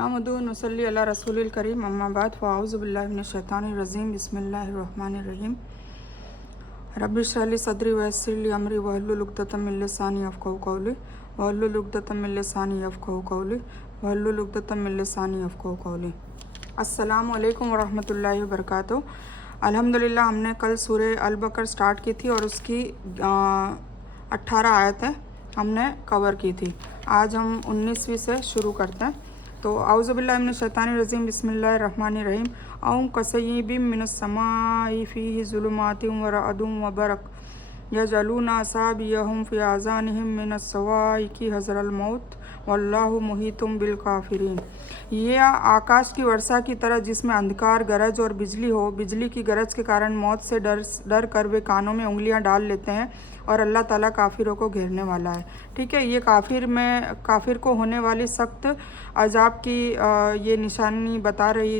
नहमदुहु व नसल्ली अला रसूलिल करीम अम्मा बाद फ़अऊज़ु बिल्लाहि मिनश शैतानिर रजीम बिस्मिल्लाहिर रहमानिर रहीम रब्बि इश्रह ली सदरी व यस्सिर ली अमरी वहलुल उक़दतम मिन लिसानी यफ़क़हू क़ौली वहलुल उक़दतम मिन लिसानी यफ़क़हू क़ौली वहलुल उक़दतम मिन लिसानी यफ़क़हू क़ौली। अस्सलामु अलैकुम व रहमतुल्लाहि व बरकातुहू। अल्हम्दुलिल्लाह हमने कल सूरह अल बकर स्टार्ट की थी और उसकी 18 आयतें हमने कवर की थी। आज हम 19वीं से शुरू करते हैं। तो आऊज़ु बिल्लाहि मिनश शैतानिर रजीम बिस्मिल्लाहिर रहमानिर रहीम औ कसय्यिबिम मिनस समाई फ़ीहि ज़ुलुमातिन व रअदुन व बरक़ यजअलूना असाबिअहुम फ़ी आज़ानिहिम मिनस सवाइक़ि हज़रल मौत वल्लाहु मुहीतुम बिल काफ़िरीन। ये आकाश की वर्षा की तरह जिसमें अंधकार, गरज और बिजली हो। बिजली की गरज के कारण मौत से डर कर वे कानों में उंगलियां डाल लेते हैं और अल्लाह ताला काफिरों को घेरने वाला है। ठीक है, ये काफिर को होने वाली सख्त अजाब की ये निशानी बताया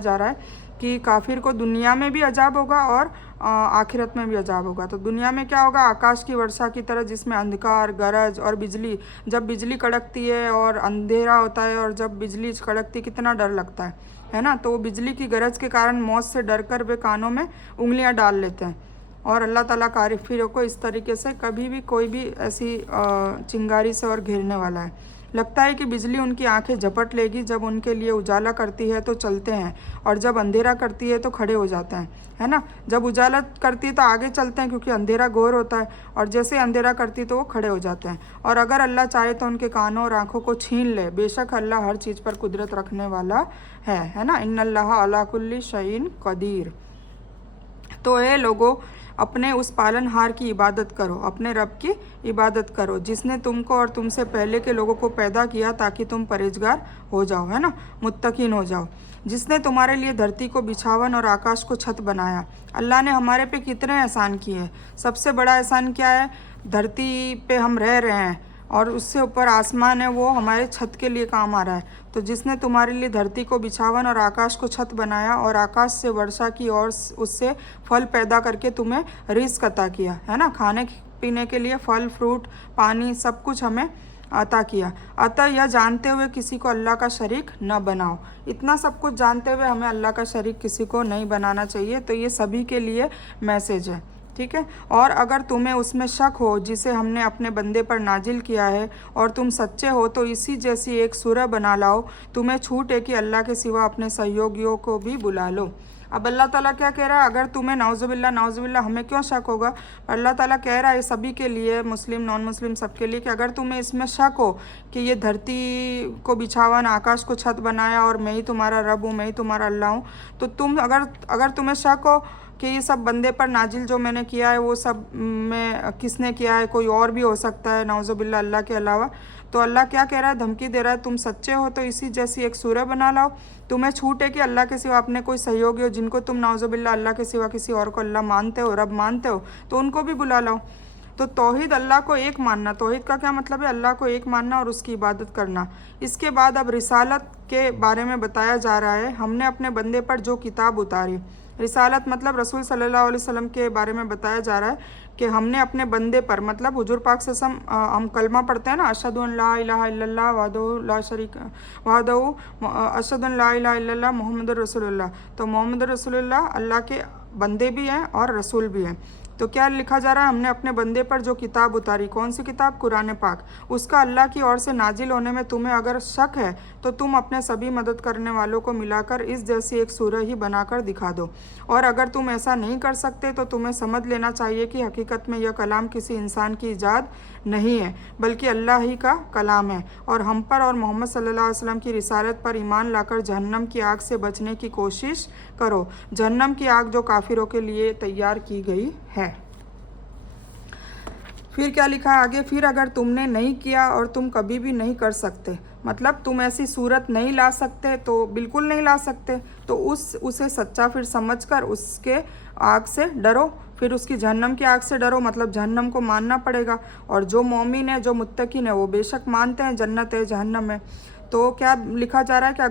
जा रहा है कि काफिर को दुनिया में भी अजाब होगा और आखिरत में भी अजाब होगा। तो दुनिया में क्या होगा? आकाश की वर्षा की तरह जिसमें अंधकार, गरज और बिजली। जब बिजली कड़कती है और अंधेरा होता है और जब बिजली कड़कती कितना डर लगता है ना। तो बिजली की गरज के कारण मौत से डर कर वे कानों में उंगलियां डाल लेते हैं और अल्लाह ताला काफिरों को इस तरीके से कभी भी कोई भी ऐसी चिंगारी से और घेरने वाला है। लगता है कि बिजली उनकी आंखें झपट लेगी। जब उनके लिए उजाला करती है तो चलते हैं और जब अंधेरा करती है तो खड़े हो जाते हैं, है ना। जब उजाला करती है तो आगे चलते हैं क्योंकि अंधेरा घोर होता है और जैसे अंधेरा करती तो वो खड़े हो जाते हैं। और अगर अल्लाह चाहे तो उनके कानों और आंखों को छीन ले। बेशक अल्लाह हर चीज़ पर कुदरत रखने वाला है ना। इन्नल्लाह अला कुल्ली शैइन कदीर। तो ये लोगों, अपने उस पालनहार की इबादत करो, अपने रब की इबादत करो जिसने तुमको और तुमसे पहले के लोगों को पैदा किया ताकि तुम परहेजगार हो जाओ, है ना, मुत्तकीन हो जाओ। जिसने तुम्हारे लिए धरती को बिछावन और आकाश को छत बनाया। अल्लाह ने हमारे पे कितने एहसान किए हैं। सबसे बड़ा एहसान क्या है? धरती पे हम रह रहे हैं और उससे ऊपर आसमान है, वो हमारे छत के लिए काम आ रहा है। तो जिसने तुम्हारे लिए धरती को बिछावन और आकाश को छत बनाया और आकाश से वर्षा की और उससे फल पैदा करके तुम्हें रिज़्क़ अता किया, है ना, खाने पीने के लिए फल, फ्रूट, पानी, सब कुछ हमें अता किया। अतः यह जानते हुए किसी को अल्लाह का शरीक न बनाओ। इतना सब कुछ जानते हुए हमें अल्लाह का शरीक किसी को नहीं बनाना चाहिए। तो ये सभी के लिए मैसेज है, ठीक है। और अगर तुम्हें उसमें शक हो जिसे हमने अपने बंदे पर नाजिल किया है और तुम सच्चे हो तो इसी जैसी एक सूरह बना लाओ। तुम्हें छूट है कि अल्लाह के सिवा अपने सहयोगियों को भी बुला लो। अब अल्लाह ताला क्या कह रहा है? अगर तुम्हें नाउज़ुबिल्लाह हमें क्यों शक होगा? अल्लाह ताला कह रहा है सभी के लिए, मुस्लिम नॉन मुस्लिम सबके लिए, कि अगर तुम्हें इसमें शक हो कि ये धरती को बिछावन, आकाश को छत बनाया और मैं ही तुम्हारा रब हूँ, मैं ही तुम्हारा अल्लाह हूँ, तो तुम अगर तुम्हें शक हो कि ये सब बंदे पर नाजिल जो मैंने किया है वो सब में किसने किया है, कोई और भी हो सकता है नाउज़ुबिल्लाह अल्लाह के अलावा, तो अल्लाह क्या कह रहा है? धमकी दे रहा है, तुम सच्चे हो तो इसी जैसी एक सूरह बना लाओ। तुम्हें छूट है कि अल्लाह के सिवा अपने कोई सहयोगी हो जिनको तुम नाउज़ुबिल्लाह अल्लाह के सिवा किसी और को अल्लाह मानते हो, रब मानते हो, तो उनको भी बुला लाओ। तो तौहीद, अल्लाह को एक मानना। तौहीद का क्या मतलब है? अल्लाह को एक मानना और उसकी इबादत करना। इसके बाद अब रिसालत के बारे में बताया जा रहा है। हमने अपने बंदे पर जो किताब उतारी, रिसालत मतलब रसूल सल्लल्लाहु अलैहि वसल्लम के बारे में बताया जा रहा है कि हमने अपने बंदे पर, मतलब हुजूर पाक से हम कलमा पढ़ते हैं ना, अशहदु अन ला इलाहा इल्लल्लाह वहदहु ला शरीका वहदहु अशहदु अन ला इलाहा इल्लल्लाह मुहम्मदुर रसूलुल्लाह। तो मोहम्मद रसूलुल्लाह अल्लाह के बंदे भी हैं और रसूल भी हैं। तो क्या लिखा जा रहा है? हमने अपने बंदे पर जो किताब उतारी। कौन सी किताब? कुरान पाक। उसका अल्लाह की ओर से नाजिल होने में तुम्हें अगर शक है तो तुम अपने सभी मदद करने वालों को मिलाकर इस जैसी एक सूरह ही बनाकर दिखा दो। और अगर तुम ऐसा नहीं कर सकते तो तुम्हें समझ लेना चाहिए कि हकीकत में यह कलाम किसी इंसान की ईजाद नहीं है बल्कि अल्लाह ही का कलाम है। और हम पर और मोहम्मद सल्लल्लाहु अलैहि वसल्लम की रिसालत पर ईमान लाकर जहन्नम की आग से बचने की कोशिश करो। जहन्नम की आग जो काफिरों के लिए तैयार की गई है। फिर क्या लिखा है आगे? फिर अगर तुमने नहीं किया और तुम कभी भी नहीं कर सकते, मतलब तुम ऐसी सूरत नहीं ला सकते, तो बिल्कुल नहीं ला सकते, तो उसे सच्चा फिर समझकर उसके आग से डरो, फिर उसकी जहन्नम की आग से डरो, मतलब जहन्नम को मानना पड़ेगा। और जो मोमिन है, जो मुत्तकीन है, वो बेशक मानते हैं जन्नत है, जहन्नम है। तो क्या लिखा जा रहा है कि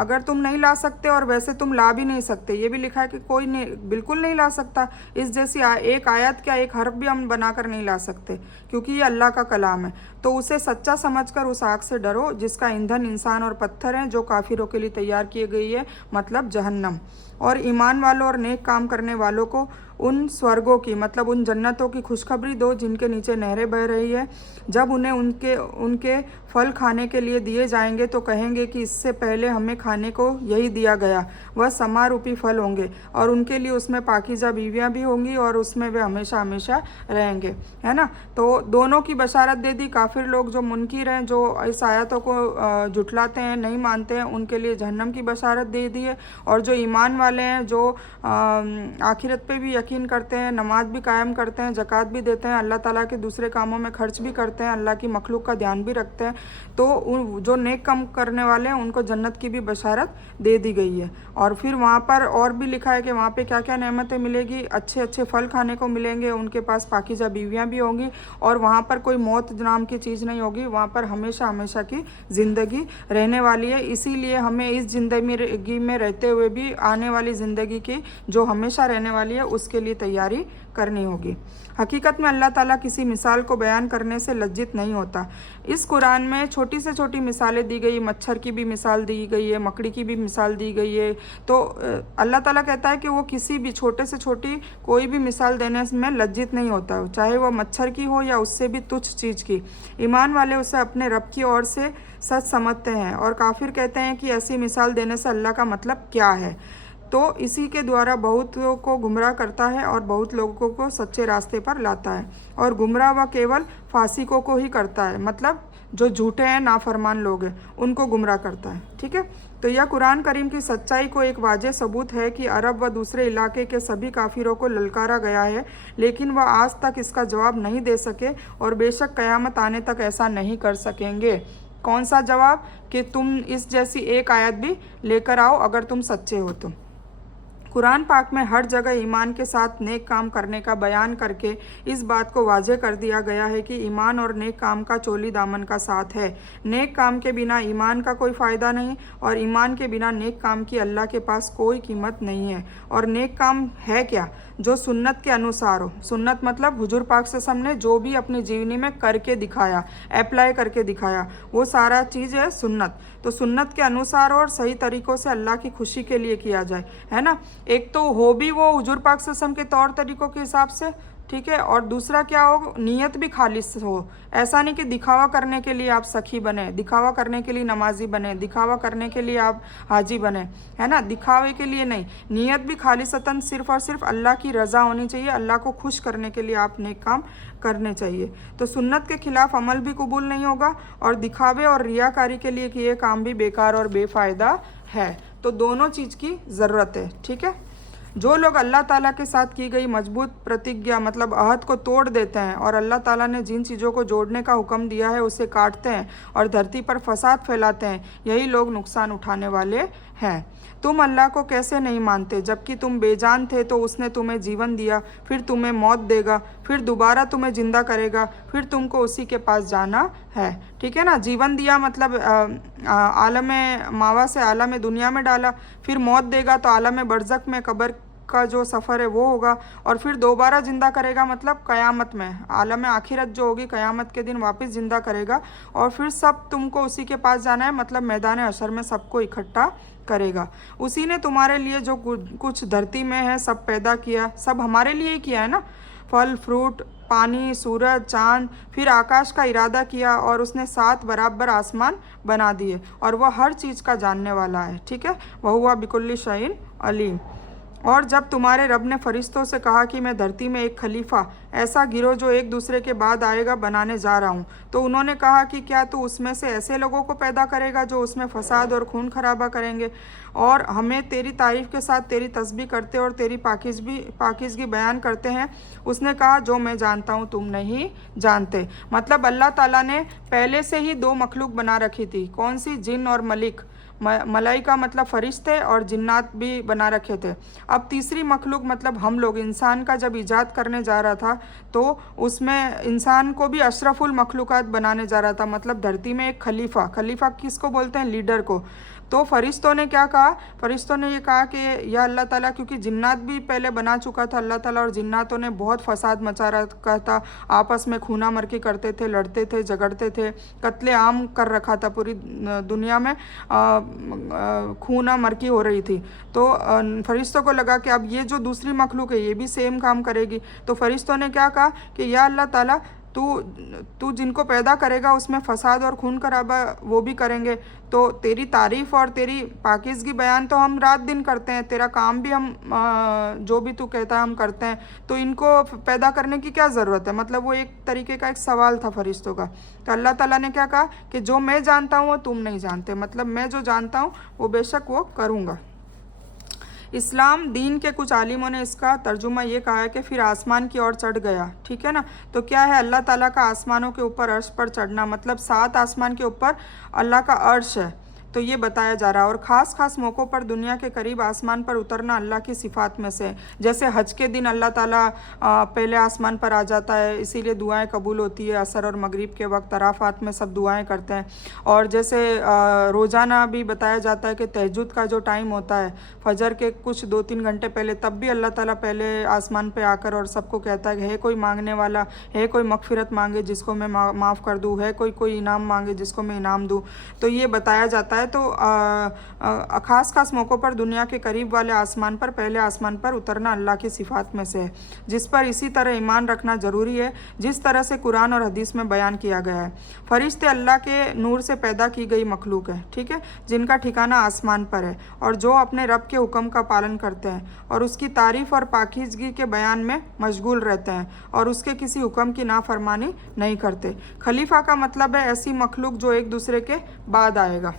अगर तुम नहीं ला सकते और वैसे तुम ला भी नहीं सकते, ये भी लिखा है कि कोई नहीं, बिल्कुल नहीं ला सकता। इस जैसी एक आयत क्या, एक हर्फ भी हम बनाकर नहीं ला सकते क्योंकि ये अल्लाह का कलाम है। तो उसे सच्चा समझकर उस आग से डरो करो जिसका ईंधन इंसान और पत्थर हैं, जो काफिरों के लिए तैयार की गई है, मतलब जहन्नम। और ईमान वालों और नेक काम करने वालों को उन स्वर्गों की, मतलब उन जन्नतों की खुशखबरी दो जिनके नीचे नहरें बह रही है। जब उन्हें उनके उनके फल खाने के लिए दिए जाएंगे तो कहेंगे कि इससे पहले हमें खाने को यही दिया गया। वह समारूपी फल होंगे और उनके लिए उसमें पाकीज़ा बीवियां भी होंगी और उसमें वे हमेशा हमेशा रहेंगे, है ना। तो दोनों की बशारत दे दी। काफिर लोग जो मुनकिर हैं, जो इस आयतों को झुठलाते हैं, नहीं मानते हैं, उनके लिए जहन्नम की बशारत दे दी है। और जो ईमान वाले हैं, जो आखिरत पे भी यकीन करते हैं, नमाज भी कायम करते हैं, ज़कात भी देते हैं, अल्लाह ताला के दूसरे कामों में खर्च भी करते हैं, अल्लाह की मखलूक का ध्यान भी रखते हैं, तो जो नेक काम करने वाले हैं उनको जन्नत की भी बशारत दे दी गई है। और फिर वहाँ पर और भी लिखा है कि वहाँ पे क्या क्या नेमतें मिलेगी। अच्छे अच्छे फल खाने को मिलेंगे, उनके पास पाकीज़ा बीवियाँ भी होंगी, और वहाँ पर कोई मौत नाम की चीज़ नहीं होगी। वहाँ पर हमेशा हमेशा की ज़िंदगी रहने वाली है। इसीलिए हमें इस ज़िंदगी में रहते हुए भी आने वाली ज़िंदगी की, जो हमेशा रहने वाली है, उसके लिए तैयारी करनी होगी। हकीकत में अल्लाह ताला किसी मिसाल को बयान करने से लज्जित नहीं होता। इस कुरान में छोटी से छोटी मिसालें दी गई, मच्छर की भी मिसाल दी गई है, मकड़ी की भी मिसाल दी गई है। तो अल्लाह ताला कहता है कि वो किसी भी छोटे से छोटी कोई भी मिसाल देने में लज्जित नहीं होता, चाहे वो मच्छर की हो या उससे भी तुच्छ चीज़ की। ईमान वाले उसे अपने रब की ओर से सच समझते हैं, और काफिर कहते हैं कि ऐसी मिसाल देने से अल्लाह का मतलब क्या है। तो इसी के द्वारा बहुत लोगों को गुमराह करता है और बहुत लोगों को सच्चे रास्ते पर लाता है। और गुमराह वह केवल फासिकों को ही करता है, मतलब जो झूठे हैं, नाफरमान लोग हैं, उनको गुमराह करता है। ठीक है, तो यह कुरान करीम की सच्चाई को एक वाज़ेह सबूत है कि अरब व दूसरे इलाके के सभी काफिरों को ललकारा गया है, लेकिन वह आज तक इसका जवाब नहीं दे सके और बेशक क़यामत आने तक ऐसा नहीं कर सकेंगे। कौन सा जवाब? कि तुम इस जैसी एक आयत भी लेकर आओ अगर तुम सच्चे हो तो। कुरान पाक में हर जगह ईमान के साथ नेक काम करने का बयान करके इस बात को वाज़ेह कर दिया गया है कि ईमान और नेक काम का चोली दामन का साथ है। नेक काम के बिना ईमान का कोई फ़ायदा नहीं, और ईमान के बिना नेक काम की अल्लाह के पास कोई कीमत नहीं है। और नेक काम है क्या? जो सुन्नत के अनुसार हो। सुन्नत मतलब हुजूर पाक से हमने जो भी अपनी जीवनी में करके दिखाया, अप्लाई करके दिखाया, वो सारा चीज़ है सुन्नत। तो सुन्नत के अनुसार और सही तरीक़ों से अल्लाह की खुशी के लिए किया जाए, है ना। एक तो हो भी वो हुजूर पाक सल्लल्लाहु अलैहि वसल्लम के तौर तरीक़ों के हिसाब से, ठीक है, और दूसरा क्या हो, नीयत भी खालिस हो। ऐसा नहीं कि दिखावा करने के लिए आप सखी बने, दिखावा करने के लिए नमाजी बने, दिखावा करने के लिए आप हाजी बने, है ना, दिखावे के लिए नहीं। नीयत भी खालिसतन सिर्फ़ और सिर्फ अल्लाह की रज़ा होनी चाहिए, अल्लाह को खुश करने के लिए आप नेक काम करने चाहिए। तो सुन्नत के खिलाफ अमल भी कबूल नहीं होगा, और दिखावे और रियाकारी के लिए किए काम भी बेकार और बेफ़ायदा है। तो दोनों चीज़ की ज़रूरत है। ठीक है, जो लोग अल्लाह ताला के साथ की गई मजबूत प्रतिज्ञा, मतलब अहद को तोड़ देते हैं, और अल्लाह ताला ने जिन चीज़ों को जोड़ने का हुक्म दिया है उसे काटते हैं और धरती पर फसाद फैलाते हैं, यही लोग नुकसान उठाने वाले हैं। तुम अल्लाह को कैसे नहीं मानते? जबकि तुम बेजान थे तो उसने तुम्हें जीवन दिया, फिर तुम्हें मौत देगा, फिर दोबारा तुम्हें जिंदा करेगा, फिर तुमको उसी के पास जाना है। ठीक है ना, जीवन दिया मतलब आलम मावा से आलम दुनिया में डाला, फिर मौत देगा तो आलम बरज़ख में कब्र का जो सफ़र है वो होगा, और फिर दोबारा ज़िंदा करेगा मतलब क़यामत में, आलम आखिरत जो होगी क़यामत के दिन वापस ज़िंदा करेगा, और फिर सब तुमको उसी के पास जाना है, मतलब मैदान हशर में सबको इकट्ठा करेगा। उसी ने तुम्हारे लिए जो कुछ धरती में है सब पैदा किया, सब हमारे लिए ही किया है ना, फल फ्रूट, पानी, सूरज, चाँद, फिर आकाश का इरादा किया, और उसने 7 बराबर आसमान बना दिए, और वह हर चीज़ का जानने वाला है। ठीक है, वह हुआ बिकुल्ली शैइन अलीम। और जब तुम्हारे रब ने फरिश्तों से कहा कि मैं धरती में एक खलीफा, ऐसा गिरोह जो एक दूसरे के बाद आएगा, बनाने जा रहा हूँ, तो उन्होंने कहा कि क्या तू उसमें से ऐसे लोगों को पैदा करेगा जो उसमें फसाद और खून खराबा करेंगे और हमें तेरी तारीफ़ के साथ तेरी तस्बीह करते और तेरी पाकीज़गी बयान करते हैं। उसने कहा जो मैं जानता हूँ तुम नहीं जानते। मतलब अल्लाह ताला ने पहले से ही 2 मखलूक बना रखी थी। कौन सी? जिन और मलिक। मलाइका मतलब फरिश्ते, और जिन्नात भी बना रखे थे। अब तीसरी मखलूक मतलब हम लोग, इंसान का जब ईजाद करने जा रहा था तो उसमें इंसान को भी अशरफुल मखलूक़ात बनाने जा रहा था, मतलब धरती में एक खलीफा, खलीफा किसको बोलते हैं, लीडर को। तो फरिश्तों ने क्या कहा, फरिश्तों ने ये कहा कि या अल्लाह ताला, क्योंकि जिन्नात भी पहले बना चुका था अल्लाह ताला, और जिन्नातों ने बहुत फसाद मचा रखा था, आपस में खूना मरकी करते थे, लड़ते थे, झगड़ते थे, कत्ले आम कर रखा था पूरी दुनिया में, खूना मरकी हो रही थी। तो फरिश्तों को लगा कि अब ये जो दूसरी मखलूक है ये भी सेम काम करेगी। तो फरिश्तों ने क्या कहा कि या अल्लाह ताला, तू तू जिनको पैदा करेगा उसमें फसाद और खून खराबा वो भी करेंगे, तो तेरी तारीफ़ और तेरी पाकीज़गी बयान तो हम रात दिन करते हैं, तेरा काम भी हम जो भी तू कहता है हम करते हैं, तो इनको पैदा करने की क्या ज़रूरत है। मतलब वो एक तरीके का एक सवाल था फरिश्तों का। तो अल्लाह ताला ने क्या कहा कि जो मैं जानता हूँ वो तुम नहीं जानते, मतलब मैं जो जानता हूँ वो बेशक वो करूँगा। इस्लाम दीन के कुछ आलिमों ने इसका तर्जुमा ये कहा है कि फिर आसमान की ओर चढ़ गया, ठीक है ना। तो क्या है, अल्लाह ताला का आसमानों के ऊपर अर्श पर चढ़ना, मतलब 7 आसमान के ऊपर अल्लाह का अर्श है, तो ये बताया जा रहा है। और ख़ास ख़ास मौक़ों पर दुनिया के करीब आसमान पर उतरना अल्लाह की सिफ़ात में से, जैसे हज के दिन अल्लाह ताला पहले आसमान पर आ जाता है, इसीलिए दुआएं कबूल होती है। असर और मगरिब के वक्त अराफात में सब दुआएं करते हैं। और जैसे रोज़ाना भी बताया जाता है कि तहज्जुद का जो टाइम होता है फजर के कुछ 2-3 घंटे पहले, तब भी अल्लाह ताला पहले आसमान पे आकर और सबको कहता है कि है कोई मांगने वाला, है कोई मगफिरत मांगे जिसको मैं माफ़ कर दूँ, है कोई इनाम मांगे जिसको मैं इनाम दूँ। तो ये बताया जाता है। तो ख़ास ख़ास मौक़ों पर दुनिया के करीब वाले आसमान पर, पहले आसमान पर उतरना अल्लाह की सिफ़ात में से है, जिस पर इसी तरह ईमान रखना ज़रूरी है जिस तरह से कुरान और हदीस में बयान किया गया है। फ़रिश्ते अल्लाह के नूर से पैदा की गई मखलूक है, ठीक है, जिनका ठिकाना आसमान पर है, और जो अपने रब के हुक्म का पालन करते हैं और उसकी तारीफ़ और पाकीज़गी के बयान में मशगूल रहते हैं और उसके किसी हुक्म की नाफरमानी नहीं करते। खलीफा का मतलब है ऐसी मखलूक जो एक दूसरे के बाद आएगा।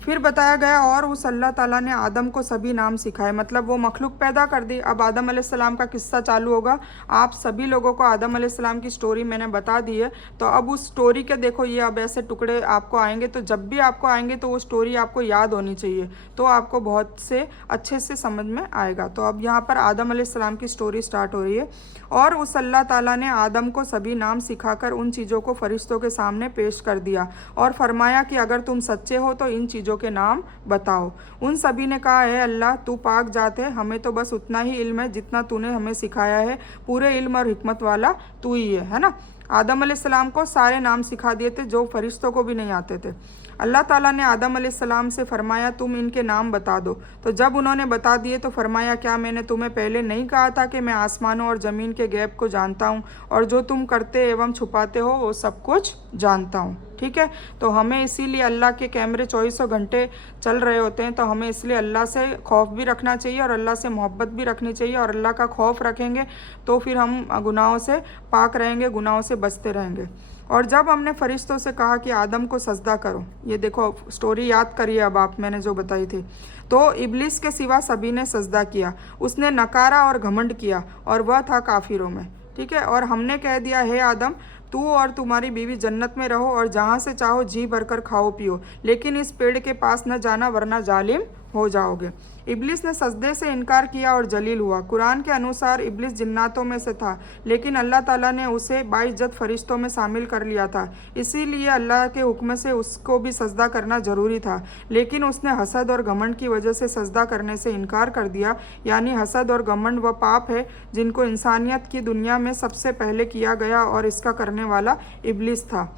फिर बताया गया और उस अल्लाह ताला ने आदम को सभी नाम सिखाए, मतलब वो मखलूक पैदा कर दी। अब आदम अलैहिस्सलाम का किस्सा चालू होगा। आप सभी लोगों को आदम अलैहिस्सलाम की स्टोरी मैंने बता दी है, तो अब उस स्टोरी के देखो ये अब ऐसे टुकड़े आपको आएंगे, तो जब भी आपको आएंगे तो वो स्टोरी आपको याद होनी चाहिए, तो आपको बहुत से अच्छे से समझ में आएगा। तो अब यहाँ पर आदम अलैहिस्सलाम की स्टोरी स्टार्ट हो रही है। और उस अल्लाह ताला ने आदम को सभी नाम सिखाकर उन चीज़ों को फरिश्तों के सामने पेश कर दिया और फरमाया कि अगर तुम सच्चे हो तो इन चीज़ों के नाम बताओ। उन सभी ने कहा, है अल्लाह तू पाक जात है, हमें तो बस उतना ही इल्म है जितना तूने हमें सिखाया है, पूरे इल्म और हिकमत वाला तू ही है ना। आदम अलैहिस्सलाम को सारे नाम सिखा दिए थे जो फरिश्तों को भी नहीं आते थे। अल्लाह ताला ने आदम अलैहिस्सलाम से फरमाया तुम इनके नाम बता दो। तो जब उन्होंने बता दिए तो फरमाया क्या मैंने तुम्हें पहले नहीं कहा था कि मैं आसमानों और ज़मीन के गैब को जानता हूँ और जो तुम करते एवं छुपाते हो वो सब कुछ जानता हूँ। ठीक है, तो हमें इसीलिए अल्लाह के कैमरे 24 घंटे चल रहे होते हैं, तो हमें इसलिए अल्लाह से खौफ भी रखना चाहिए और अल्लाह से मोहब्बत भी रखनी चाहिए। और अल्लाह का खौफ रखेंगे तो फिर हम गुनाहों से पाक रहेंगे, गुनाहों से बचते रहेंगे। और जब हमने फरिश्तों से कहा कि आदम को सजदा करो, ये देखो स्टोरी याद करिए अब आप, मैंने जो बताई थी, तो इब्लिस के सिवा सभी ने सजदा किया, उसने नकारा और घमंड किया और वह था काफिरों में। ठीक है, और हमने कह दिया हे आदम तू और तुम्हारी बीवी जन्नत में रहो और जहाँ से चाहो जी भरकर खाओ पियो, लेकिन इस पेड़ के पास न जाना वरना जालिम हो जाओगे। इब्लिस ने सजदे से इनकार किया और जलील हुआ। कुरान के अनुसार इब्लिस जिन्नातों में से था, लेकिन अल्लाह ताला ने उसे बाइज्जत फरिश्तों में शामिल कर लिया था, इसीलिए अल्लाह के हुक्म से उसको भी सजदा करना ज़रूरी था। लेकिन उसने हसद और घमंड की वजह से सजदा करने से इनकार कर दिया। यानी हसद और घमंड वह पाप है जिनको इंसानियत की दुनिया में सबसे पहले किया गया और इसका करने वाला इब्लिस था,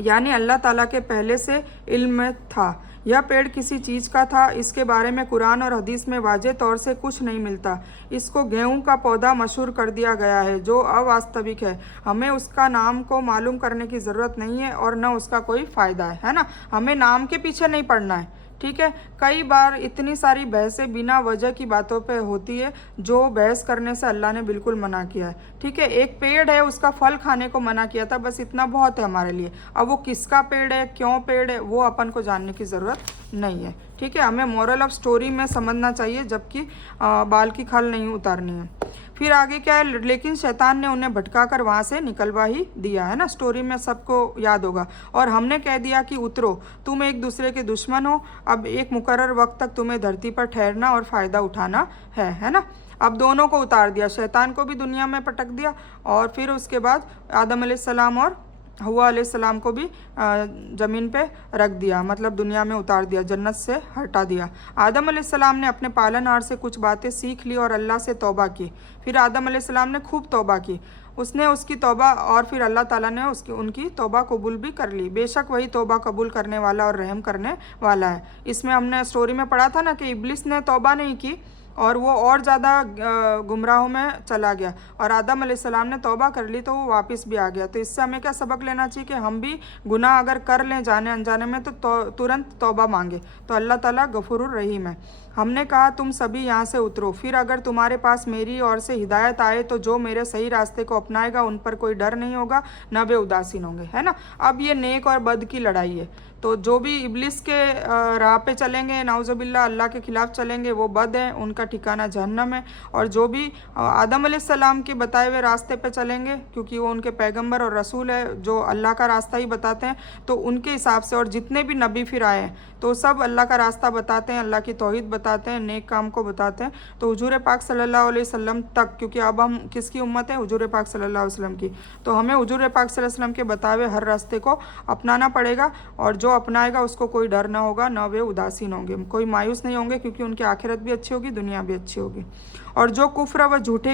यानी अल्लाह ताला के पहले से इल्म में था। यह पेड़ किसी चीज़ का था, इसके बारे में कुरान और हदीस में वाज़े तौर से कुछ नहीं मिलता। इसको गेहूं का पौधा मशहूर कर दिया गया है जो अवास्तविक है। हमें उसका नाम को मालूम करने की ज़रूरत नहीं है और न उसका कोई फ़ायदा है ना। हमें नाम के पीछे नहीं पड़ना है। ठीक है, कई बार इतनी सारी बहसें बिना वजह की बातों पे होती है जो बहस करने से अल्लाह ने बिल्कुल मना किया है। ठीक है, एक पेड़ है उसका फल खाने को मना किया था, बस इतना बहुत है हमारे लिए। अब वो किसका पेड़ है, क्यों पेड़ है, वो अपन को जानने की ज़रूरत नहीं है। ठीक है, हमें मोरल ऑफ स्टोरी में समझना चाहिए, जबकि बाल की खाल नहीं उतारनी है। फिर आगे क्या है, लेकिन शैतान ने उन्हें भटका कर वहाँ से निकलवा ही दिया है ना। स्टोरी में सबको याद होगा। और हमने कह दिया कि उतरो, तुम एक दूसरे के दुश्मन हो, अब एक मुकर्रर वक्त तक तुम्हें धरती पर ठहरना और फ़ायदा उठाना है ना। अब दोनों को उतार दिया, शैतान को भी दुनिया में पटक दिया और फिर उसके बाद आदम अलैहिस्सलाम और हव्वा अलैहिस्सलाम को भी ज़मीन पे रख दिया, मतलब दुनिया में उतार दिया, जन्नत से हटा दिया। आदम अलैहिस्सलाम ने अपने पालनहार से कुछ बातें सीख ली और अल्लाह से तौबा की। फिर आदम अलैहिस्सलाम ने खूब तौबा की, उसने उसकी तौबा और फिर अल्लाह ताला ने उनकी तौबा कबूल भी कर ली। बेशक वही तौबा कबूल करने वाला और रहम करने वाला है। इसमें हमने स्टोरी में पढ़ा था ना कि इब्लिस ने तौबा नहीं की और वो और ज़्यादा गुमराहों में चला गया, और आदम अलैहिस्सलाम ने तौबा कर ली तो वो वापस भी आ गया। तो इससे हमें क्या सबक लेना चाहिए कि हम भी गुनाह अगर कर लें जाने अनजाने में तो तुरंत तौबा मांगे, तो अल्लाह ताला गफूरुर रहीम है। हमने कहा तुम सभी यहाँ से उतरो, फिर अगर तुम्हारे पास मेरी ओर से हिदायत आए तो जो मेरे सही रास्ते को अपनाएगा उन पर कोई डर नहीं होगा, न वे उदासीन होंगे, है ना। अब ये नेक और बद की लड़ाई है, तो जो भी इब्लिस के राह पे चलेंगे, नाउज़ुबिल्लाह अल्लाह के खिलाफ चलेंगे, वो बद हैं, उनका ठिकाना जहन्नम है। और जो भी आदम अलैहिस्सलाम के बताए हुए रास्ते पे चलेंगे, क्योंकि वो उनके पैगंबर और रसूल है जो अल्लाह का रास्ता ही बताते हैं, तो उनके हिसाब से और जितने भी नबी फिर आए हैं तो सब अल्लाह का रास्ता बताते हैं, अल्लाह की तौहीद बताते हैं, नेक काम को बताते हैं। तो हुजूर पाक सल्लल्लाहु अलैहि वसल्लम तक, क्योंकि अब हम किसकी उम्मत है, हुजूर पाक सल्लल्लाहु अलैहि वसल्लम की, तो हमें हुजूर पाक सल्लल्लाहु अलैहि वसल्लम के बताए हुए हर रास्ते को अपनाना पड़ेगा, और जो अपनाएगा उसको कोई डर ना होगा, ना वे उदासीन होंगे, कोई मायूस नहीं होंगे, क्योंकि उनकी आखिरत भी अच्छी होगी, दुनिया भी अच्छी होगी। और जो कुफ्र व झूठ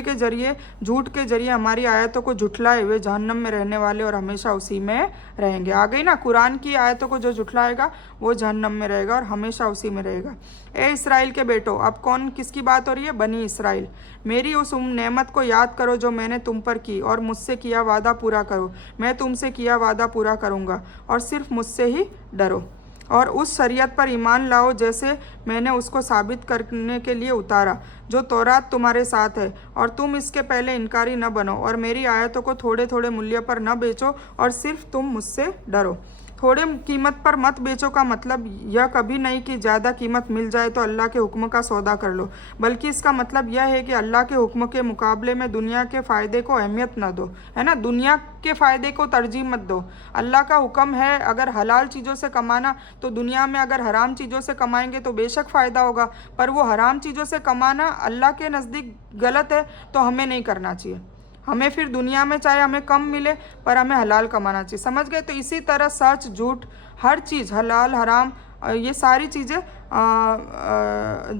के जरिए हमारी आयतों को झुठलाए वे जहन्नम में रहने वाले और हमेशा उसी में रहेंगे। आ गई ना, कुरान की आयतों को जो झुठलाएगा वो जहन्नम में रहेगा और हमेशा उसी में रहेगा। ए इसराइल के बेटो, अब कौन किसकी बात हो रही है, बनी इसराइल, मेरी उस नेमत को याद करो जो मैंने तुम पर की, और मुझसे किया वादा पूरा करो। मैं तुमसे किया वादा पूरा करूँगा और सिर्फ मुझसे ही डरो, और उस शरीयत पर ईमान लाओ जैसे मैंने उसको साबित करने के लिए उतारा, जो तौरात तुम्हारे साथ है, और तुम इसके पहले इनकारी न बनो, और मेरी आयतों को थोड़े थोड़े मूल्य पर न बेचो, और सिर्फ तुम मुझसे डरो। थोड़े कीमत पर मत बेचो का मतलब यह कभी नहीं कि ज़्यादा कीमत मिल जाए तो अल्लाह के हुक्म का सौदा कर लो, बल्कि इसका मतलब यह है कि अल्लाह के हुक्म के मुकाबले में दुनिया के फ़ायदे को अहमियत न दो, है ना, दुनिया के फ़ायदे को तरजीह मत दो। अल्लाह का हुक्म है अगर हलाल चीज़ों से कमाना, तो दुनिया में अगर हराम चीज़ों से कमाएंगे तो बेशक फ़ायदा होगा, पर वो हराम चीज़ों से कमाना अल्लाह के नज़दीक गलत है, तो हमें नहीं करना चाहिए। हमें फिर दुनिया में चाहे हमें कम मिले पर हमें हलाल कमाना चाहिए, समझ गए। तो इसी तरह सच झूठ, हर चीज़, हलाल हराम, ये सारी चीज़ें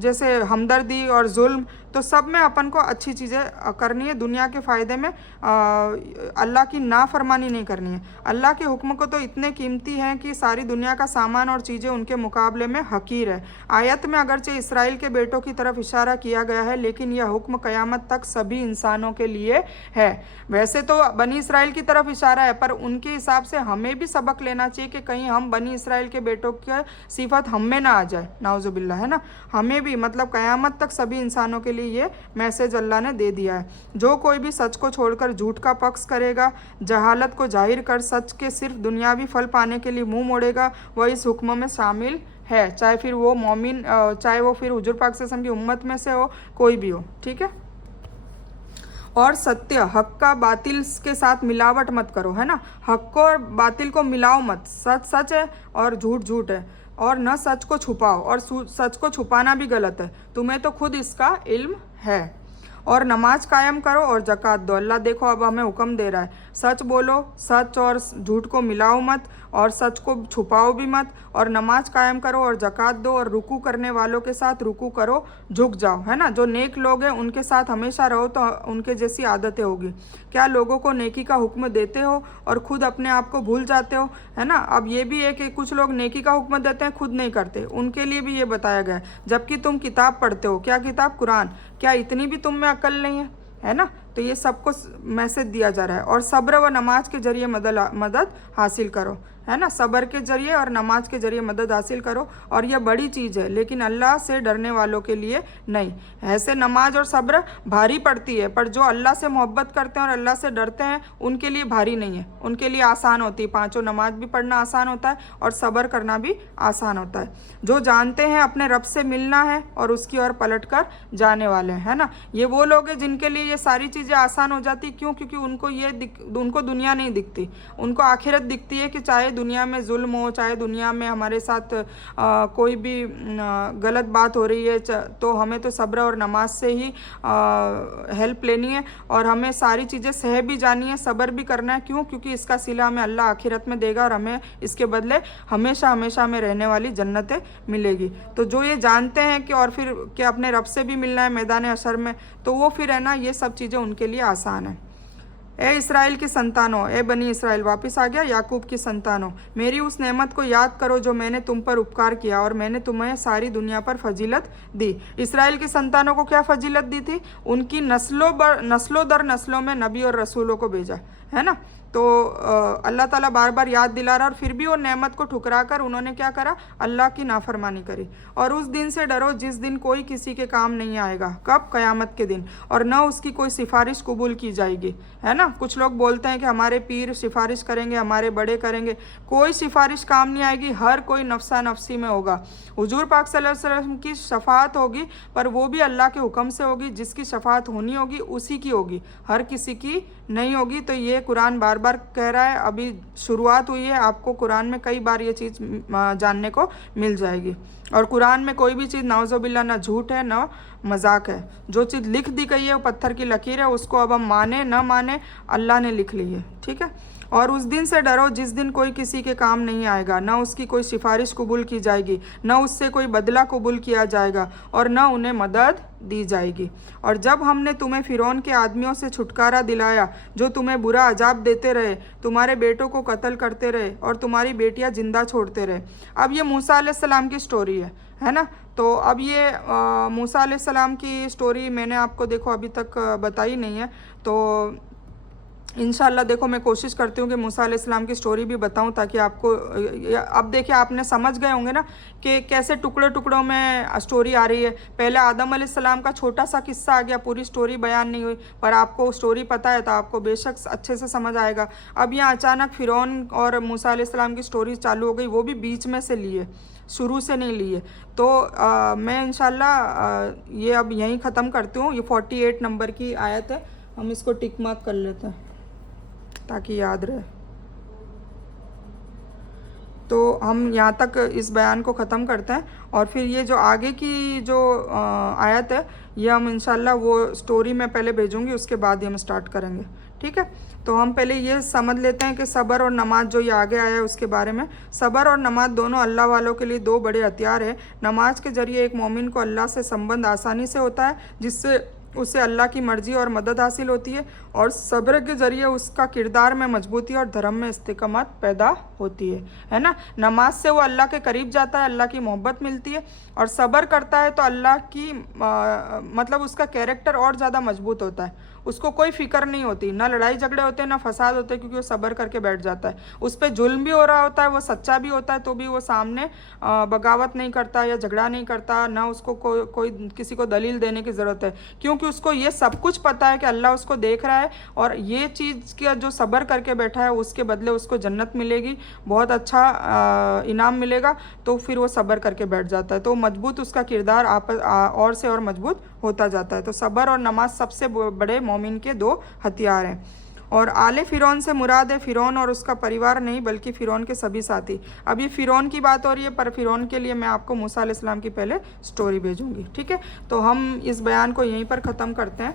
जैसे हमदर्दी और जुल्म, तो सब में अपन को अच्छी चीज़ें करनी है, दुनिया के फ़ायदे में अल्लाह की नाफरमानी नहीं करनी है। अल्लाह के हुक्म को तो इतने कीमती हैं कि सारी दुनिया का सामान और चीज़ें उनके मुकाबले में हकीर है। आयत में अगरचे इसराइल के बेटों की तरफ इशारा किया गया है, लेकिन यह हुक्म क़यामत तक सभी इंसानों के लिए है। वैसे तो बनी इसराइल की तरफ इशारा है, पर उनके हिसाब से हमें भी सबक लेना चाहिए कि कहीं हम बनी इसराइल के बेटों की सिफत हम में ना आ जाए, नाउज़ुबिल्लाह, है ना। हमें भी मतलब क़यामत तक सभी इंसानों के लिए ये मैसेज अल्लाह ने दे दिया है। जो कोई भी सच को छोड़कर झूठ का पक्ष करेगा, जहालत को जाहिर कर सच के सिर्फ दुनियावी फल पाने के लिए मुंह मोड़ेगा, वह इस हुक्म में शामिल है, चाहे फिर वो मोमिन, चाहे वो फिर हुजूर पाक सल्लल्लाहु अलैहि वसल्लम की उम्मत में से हो, कोई भी हो, ठीक है। और सत्य, हक का बातिल के साथ मिलावट मत करो, है ना, हक को और बातिल को मिलाओ मत। सच सच है और झूठ झूठ है, और न सच को छुपाओ, और सच को छुपाना भी गलत है, तुम्हें तो खुद इसका इल्म है। और नमाज कायम करो और ज़कात दो। अल्लाह देखो अब हमें हुक्म दे रहा है, सच बोलो, सच और झूठ को मिलाओ मत, और सच को छुपाओ भी मत, और नमाज कायम करो और ज़कात दो, और रुकू करने वालों के साथ रुकू करो, झुक जाओ, है ना। जो नेक लोग हैं उनके साथ हमेशा रहो तो उनके जैसी आदतें होगी। क्या लोगों को नेकी का हुक्म देते हो और खुद अपने आप को भूल जाते हो, है ना। अब ये भी है कि कुछ लोग नेकी का हुक्म देते हैं, खुद नहीं करते, उनके लिए भी ये बताया गया है। जबकि तुम किताब पढ़ते हो, क्या किताब, कुरान, क्या इतनी भी तुम में अक्ल नहीं है ना। तो ये सबको मैसेज दिया जा रहा है। और सब्र व नमाज के जरिए मदद हासिल करो, है ना, सब्र के जरिए और नमाज के जरिए मदद हासिल करो, और यह बड़ी चीज़ है, लेकिन अल्लाह से डरने वालों के लिए नहीं। ऐसे नमाज और सब्र भारी पड़ती है, पर जो अल्लाह से मोहब्बत करते हैं और अल्लाह से डरते हैं उनके लिए भारी नहीं है, उनके लिए आसान होती है। पाँचों नमाज भी पढ़ना आसान होता है और सब्र करना भी आसान होता है। जो जानते हैं अपने रब से मिलना है और उसकी ओर पलट कर जाने वाले हैं, है ना। ये वो लोग हैं जिनके लिए ये सारी चीज़ें आसान हो जाती, क्यों, क्योंकि उनको दुनिया नहीं दिखती, उनको आखिरत दिखती है कि चाहे दुनिया में जुल्म हो, चाहे दुनिया में हमारे साथ कोई भी गलत बात हो रही है, तो हमें तो सब्र और नमाज से ही हेल्प लेनी है और हमें सारी चीज़ें सह भी जानी है, सब्र भी करना है। क्यों? क्योंकि इसका सिला हमें अल्लाह आखिरत में देगा और हमें इसके बदले हमेशा हमेशा में रहने वाली जन्नतें मिलेगी। तो जो ये जानते हैं कि और फिर कि अपने रब से भी मिलना है मैदान हशर में, तो वो फिर है ना, ये सब चीज़ें उनके लिए आसान है। ए इसराइल की संतानों, ए बनी इसराइल, वापस आ गया, याकूब की संतानों, मेरी उस नेमत को याद करो जो मैंने तुम पर उपकार किया और मैंने तुम्हें सारी दुनिया पर फजीलत दी। इसराइल की संतानों को क्या फजीलत दी थी? उनकी नस्लों दर नस्लों में नबी और रसूलों को भेजा, है ना। तो अल्लाह ताला बार बार याद दिला रहा और फिर भी वो नेमत को ठुकरा कर उन्होंने क्या करा? अल्लाह की नाफरमानी करी। और उस दिन से डरो जिस दिन कोई किसी के काम नहीं आएगा। कब? क़यामत के दिन। और न उसकी कोई सिफारिश कबूल की जाएगी, है ना। कुछ लोग बोलते हैं कि हमारे पीर सिफारिश करेंगे, हमारे बड़े करेंगे, कोई सिफारिश काम नहीं आएगी, हर कोई नफसा नफसी में होगा। हुजूर पाक सल्लल्लाहु अलैहि वसल्लम की शफाअत होगी, पर वो भी अल्लाह के हुक्म से होगी, जिसकी शफाअत होनी होगी उसी की होगी, हर किसी की नहीं होगी। तो ये कुरान बार बार कह रहा है, अभी शुरुआत हुई है, आपको कुरान में कई बार ये चीज़ जानने को मिल जाएगी। और कुरान में कोई भी चीज़ नाउज़ुबिल्लाह ना झूठ है ना मजाक है। जो चीज़ लिख दी गई है वो पत्थर की लकीर है, उसको अब हम माने ना माने अल्लाह ने लिख ली है, ठीक है। और उस दिन से डरो जिस दिन कोई किसी के काम नहीं आएगा, ना उसकी कोई सिफारिश कबूल की जाएगी, ना उससे कोई बदला कबूल किया जाएगा और ना उन्हें मदद दी जाएगी। और जब हमने तुम्हें फ़िरौन के आदमियों से छुटकारा दिलाया जो तुम्हें बुरा अजाब देते रहे, तुम्हारे बेटों को कत्ल करते रहे और तुम्हारी बेटियां जिंदा छोड़ते रहे। अब ये मूसा अलैहिस्सलाम की स्टोरी है ना। तो अब ये मूसा अलैहिस्सलाम की स्टोरी मैंने आपको देखो अभी तक बताई नहीं है, तो इंशाल्लाह देखो मैं कोशिश करती हूँ कि मूसा अलैहिस्सलाम की स्टोरी भी बताऊँ, ताकि आपको अब देखिए आपने समझ गए होंगे ना कि कैसे टुकड़ों टुकड़ों में स्टोरी आ रही है। पहले आदम अलैहिस्सलाम का छोटा सा किस्सा आ गया, पूरी स्टोरी बयान नहीं हुई, पर आपको स्टोरी पता है तो आपको बेशक अच्छे से समझ आएगा। अब यहाँ अचानक फ़िरौन और मूसा अलैहिस्सलाम की स्टोरी चालू हो गई, वो भी बीच में से लिए, शुरू से नहीं लिए। तो मैं इंशाल्लाह ये अब यहीं ख़त्म करती हूँ। ये 48 नंबर की आयत है, हम इसको टिक मार्क कर लेते हैं ताकि याद रहे। तो हम यहाँ तक इस बयान को ख़त्म करते हैं और फिर ये जो आगे की जो आयत है ये हम इंशाल्लाह वो स्टोरी में पहले भेजूँगी, उसके बाद ही हम स्टार्ट करेंगे, ठीक है। तो हम पहले ये समझ लेते हैं कि सब्र और नमाज जो ये आगे आया है उसके बारे में। सब्र और नमाज दोनों अल्लाह वालों के लिए दो बड़े हथियार हैं। नमाज के ज़रिए एक मोमिन को अल्लाह से संबंध आसानी से होता है, जिससे उसे अल्लाह की मर्ज़ी और मदद हासिल होती है, और सब्र के ज़रिए उसका किरदार में मजबूती और धर्म में इस्तिकामत पैदा होती है ना। नमाज से वो अल्लाह के करीब जाता है, अल्लाह की मोहब्बत मिलती है, और सब्र करता है तो अल्लाह की मतलब उसका कैरेक्टर और ज़्यादा मजबूत होता है, उसको कोई फ़िक्र नहीं होती, ना लड़ाई झगड़े होते हैं ना फसाद होते हैं, क्योंकि वो सब्र करके बैठ जाता है। उस पर जुल्म भी हो रहा होता है, वो सच्चा भी होता है, तो भी वो सामने बगावत नहीं करता या झगड़ा नहीं करता, ना उसको कोई किसी को दलील देने की ज़रूरत है, क्योंकि उसको ये सब कुछ पता है कि अल्लाह उसको देख रहा है और ये चीज़ का जो सब्र करके बैठा है उसके बदले उसको जन्नत मिलेगी, बहुत अच्छा इनाम मिलेगा। तो फिर वो सब्र करके बैठ जाता है, तो मजबूत उसका किरदार और से और मजबूत होता जाता है। तो सब्र और नमाज सबसे बड़े मोमिन के दो हथियार हैं। और आले फ़िरौन से मुराद है फ़िरौन और उसका परिवार नहीं, बल्कि फ़िरौन के सभी साथी। अब ये फ़िरौन की बात हो रही है, पर फ़िरौन के लिए मैं आपको मूसा अलैहिस्सलाम की पहले स्टोरी भेजूँगी, ठीक है। तो हम इस बयान को यहीं पर ख़त्म करते हैं।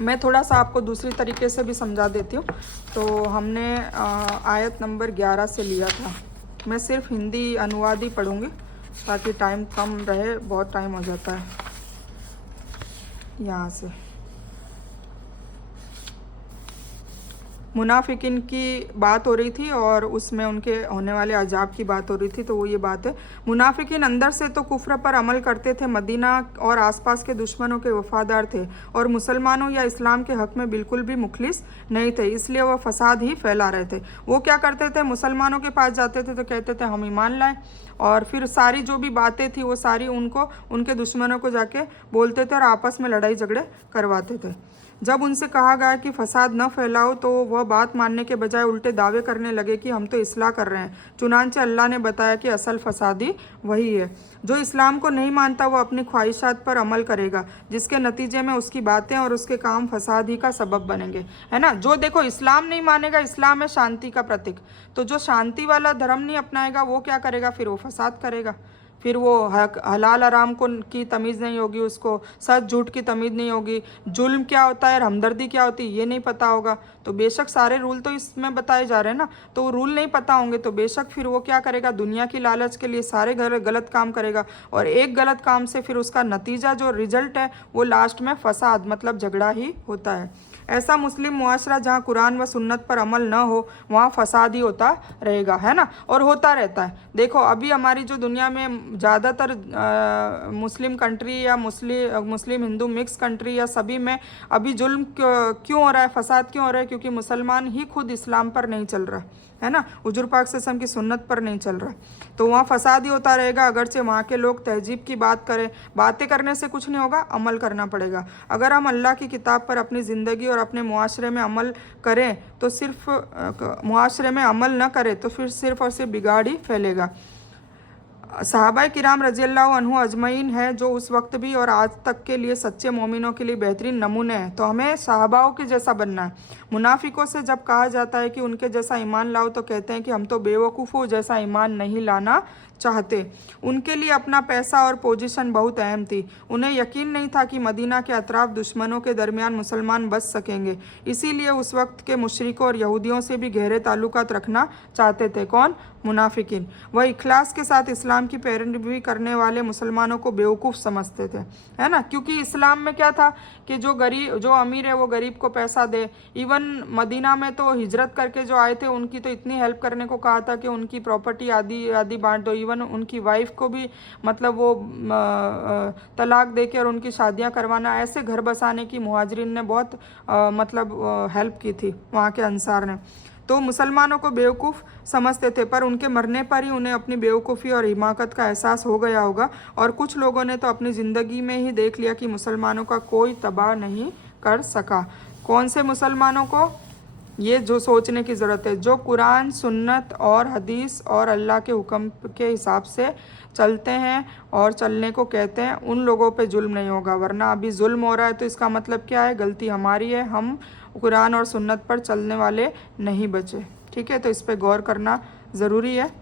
मैं थोड़ा सा आपको दूसरी तरीके से भी समझा देती हूँ। तो हमने आयत नंबर 11 से लिया था। मैं सिर्फ हिंदी अनुवाद ही पढ़ूँगी ताकि टाइम कम रहे, बहुत टाइम हो जाता है। यहाँ से मुनाफिकिन की बात हो रही थी और उसमें उनके होने वाले अजाब की बात हो रही थी। तो वो ये बात है, मुनाफिकिन अंदर से तो कुफ्र पर अमल करते थे, मदीना और आसपास के दुश्मनों के वफादार थे और मुसलमानों या इस्लाम के हक़ में बिल्कुल भी मुखलिस नहीं थे, इसलिए वह फसाद ही फैला रहे थे। वो क्या करते थे, मुसलमानों के पास जाते थे तो कहते थे हम ईमान लाए, और फिर सारी जो भी बातें थी वो सारी उनको उनके दुश्मनों को जाके बोलते थे और आपस में लड़ाई झगड़े करवाते थे। जब उनसे कहा गया कि फसाद न फैलाओ तो वह बात मानने के बजाय उल्टे दावे करने लगे कि हम तो इस्लाह कर रहे हैं। चुनांचे अल्लाह ने बताया कि असल फसादी वही है जो इस्लाम को नहीं मानता, वो अपनी ख्वाहिशात पर अमल करेगा, जिसके नतीजे में उसकी बातें और उसके काम फसाद ही का सबब बनेंगे, है ना। जो देखो इस्लाम नहीं मानेगा, इस्लाम है शांति का प्रतीक, तो जो शांति वाला धर्म नहीं अपनाएगा वो क्या करेगा, फिर वो फसाद करेगा। फिर वो हलाल हराम को की तमीज़ नहीं होगी, उसको सच झूठ की तमीज़ नहीं होगी, जुल्म क्या होता है और हमदर्दी क्या होती है ये नहीं पता होगा। तो बेशक सारे रूल तो इसमें बताए जा रहे हैं ना, तो वो रूल नहीं पता होंगे तो बेशक फिर वो क्या करेगा, दुनिया की लालच के लिए सारे गलत काम करेगा, और एक गलत काम से फिर उसका नतीजा जो रिजल्ट है वो लास्ट में फसाद मतलब झगड़ा ही होता है। ऐसा मुस्लिम मुआशरा जहाँ कुरान व सुन्नत पर अमल न हो वहाँ फसाद ही होता रहेगा, है ना, और होता रहता है। देखो अभी हमारी जो दुनिया में ज़्यादातर मुस्लिम कंट्री या मुस्लिम हिंदू मिक्स कंट्री या सभी में अभी जुल्म क्यों हो रहा है, फसाद क्यों हो रहा है, क्योंकि मुसलमान ही खुद इस्लाम पर नहीं चल रहा है ना, हुजूर पाक सल्लल्लाहु अलैहि वसल्लम की सुन्नत पर नहीं चल रहा, तो वहाँ फसाद ही होता रहेगा। अगरचे वहाँ के लोग तहजीब की बात करें, बातें करने से कुछ नहीं होगा, अमल करना पड़ेगा। अगर हम अल्लाह की किताब पर अपनी ज़िंदगी और अपने मुआशरे में अमल करें तो सिर्फ मुआशरे में अमल न करें तो फिर सिर्फ और सिर्फ बिगाड़ ही फैलेगा। सहाबा किराम रज़ी अल्लाह अन्हु अजमईन है जो उस वक्त भी और आज तक के लिए सच्चे मोमिनों के लिए बेहतरीन नमूने हैं, तो हमें सहाबाओं के जैसा बनना है। मुनाफिकों से जब कहा जाता है कि उनके जैसा ईमान लाओ तो कहते हैं कि हम तो बेवकूफ़ों जैसा ईमान नहीं लाना चाहते। उनके लिए अपना पैसा और पोजीशन बहुत अहम थी। उन्हें यकीन नहीं था कि मदीना के अतराफ दुश्मनों के दरमियान मुसलमान बच सकेंगे, इसीलिए उस वक्त के मुशरिकों और यहूदियों से भी गहरे ताल्लुकात रखना चाहते थे। कौन? मुनाफिकीन। वह इखलास के साथ इस्लाम की पैरवी करने वाले मुसलमानों को बेवकूफ़ समझते थे, है ना, क्योंकि इस्लाम में क्या था कि जो अमीर है वो गरीब को पैसा दे। इवन मदीना में तो हिजरत करके जो आए थे उनकी तो इतनी हेल्प करने को कहा था कि उनकी प्रॉपर्टी आदि आदि बांट दो। इवन उनकी वाइफ को भी मतलब वो तलाक दे के और उनकी शादियां करवाना, ऐसे घर बसाने की मुहाजिरीन ने बहुत मतलब हेल्प की थी वहाँ के अंसार ने। तो मुसलमानों को बेवकूफ़ समझते थे, पर उनके मरने पर ही उन्हें अपनी बेवकूफ़ी और हिमाकत का एहसास हो गया होगा, और कुछ लोगों ने तो अपनी ज़िंदगी में ही देख लिया कि मुसलमानों का कोई तबाह नहीं कर सका। कौन से मुसलमानों को? ये जो सोचने की ज़रूरत है, जो कुरान सुन्नत और हदीस और अल्लाह के हुक्म के हिसाब से चलते हैं और चलने को कहते हैं, उन लोगों पे जुल्म नहीं होगा। वरना अभी जुल्म हो रहा है तो इसका मतलब क्या है? गलती हमारी है, हम कुरान और सुन्नत पर चलने वाले नहीं बचे। ठीक है, तो इस पर गौर करना ज़रूरी है।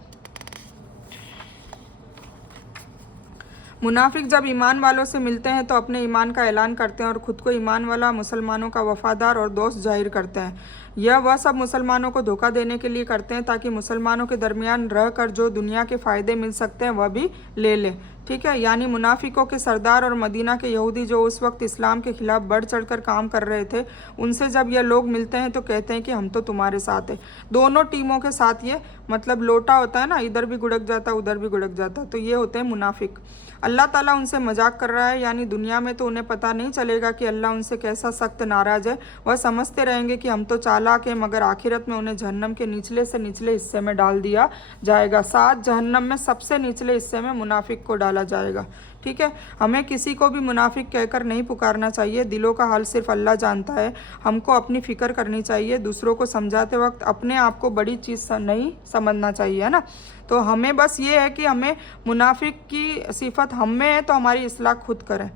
मुनाफिक जब ईमान वालों से मिलते हैं तो अपने ईमान का ऐलान करते हैं और ख़ुद को ईमान वाला, मुसलमानों का वफ़ादार और दोस्त जाहिर करते हैं। यह वह सब मुसलमानों को धोखा देने के लिए करते हैं ताकि मुसलमानों के दरमियान रह कर जो दुनिया के फ़ायदे मिल सकते हैं वह भी ले लें। ठीक है, यानी मुनाफिकों के सरदार और मदीना के यहूदी जो उस वक्त इस्लाम के खिलाफ बढ़ चढ़कर काम कर रहे थे, उनसे जब यह लोग मिलते हैं तो कहते हैं कि हम तो तुम्हारे साथ हैं। दोनों टीमों के साथ ये मतलब लोटा होता है ना, इधर भी गुड़क जाता उधर भी गुड़क जाता, तो ये होते हैं मुनाफिक। अल्लाह ताला उनसे मजाक कर रहा है, यानी दुनिया में तो उन्हें पता नहीं चलेगा कि अल्लाह उनसे कैसा सख्त नाराज़ है। वह समझते रहेंगे कि हम तो चालाक हैं, मगर आखिरत में उन्हें जहन्नम के निचले से निचले हिस्से में डाल दिया जाएगा। 7 जहन्नम में सबसे निचले हिस्से में मुनाफिक को डाला जाएगा। ठीक है, हमें किसी को भी मुनाफिक कहकर नहीं पुकारना चाहिए। दिलों का हाल सिर्फ अल्लाह जानता है। हमको अपनी फ़िक्र करनी चाहिए। दूसरों को समझाते वक्त अपने आप को बड़ी चीज़ नहीं समझना चाहिए, है ना। तो हमें बस ये है कि हमें मुनाफिक की सिफत हम में है तो हमारी इस्लाह खुद करें।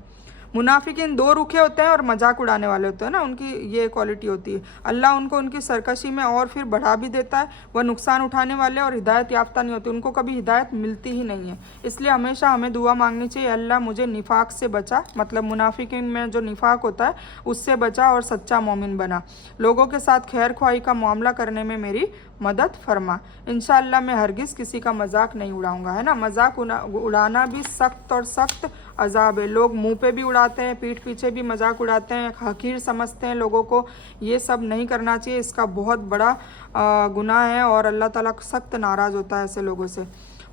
मुनाफिकीन 2 रुखे होते हैं और मजाक उड़ाने वाले होते हैं ना, उनकी ये क्वालिटी होती है। अल्लाह उनको उनकी सरकशी में और फिर बढ़ा भी देता है। वह नुकसान उठाने वाले और हिदायत याफ्ता नहीं होते, उनको कभी हिदायत मिलती ही नहीं है। इसलिए हमेशा हमें दुआ मांगनी चाहिए, अल्लाह मुझे निफाक से बचा, मतलब मुनाफिकीन में जो निफाक होता है उससे बचा और सच्चा मोमिन बना। लोगों के साथ खैर ख्वाही का मामला करने में मेरी मदद फरमा। इंशाअल्लाह मैं हरगिज़ किसी का मजाक नहीं उड़ाऊंगा, है ना। मजाक उड़ाना भी सख्त और सख्त अजाब है। लोग मुंह पे भी उड़ाते हैं, पीठ पीछे भी मजाक उड़ाते हैं, हकीर समझते हैं लोगों को। ये सब नहीं करना चाहिए, इसका बहुत बड़ा गुनाह है और अल्लाह ताला सख्त नाराज़ होता है ऐसे लोगों से।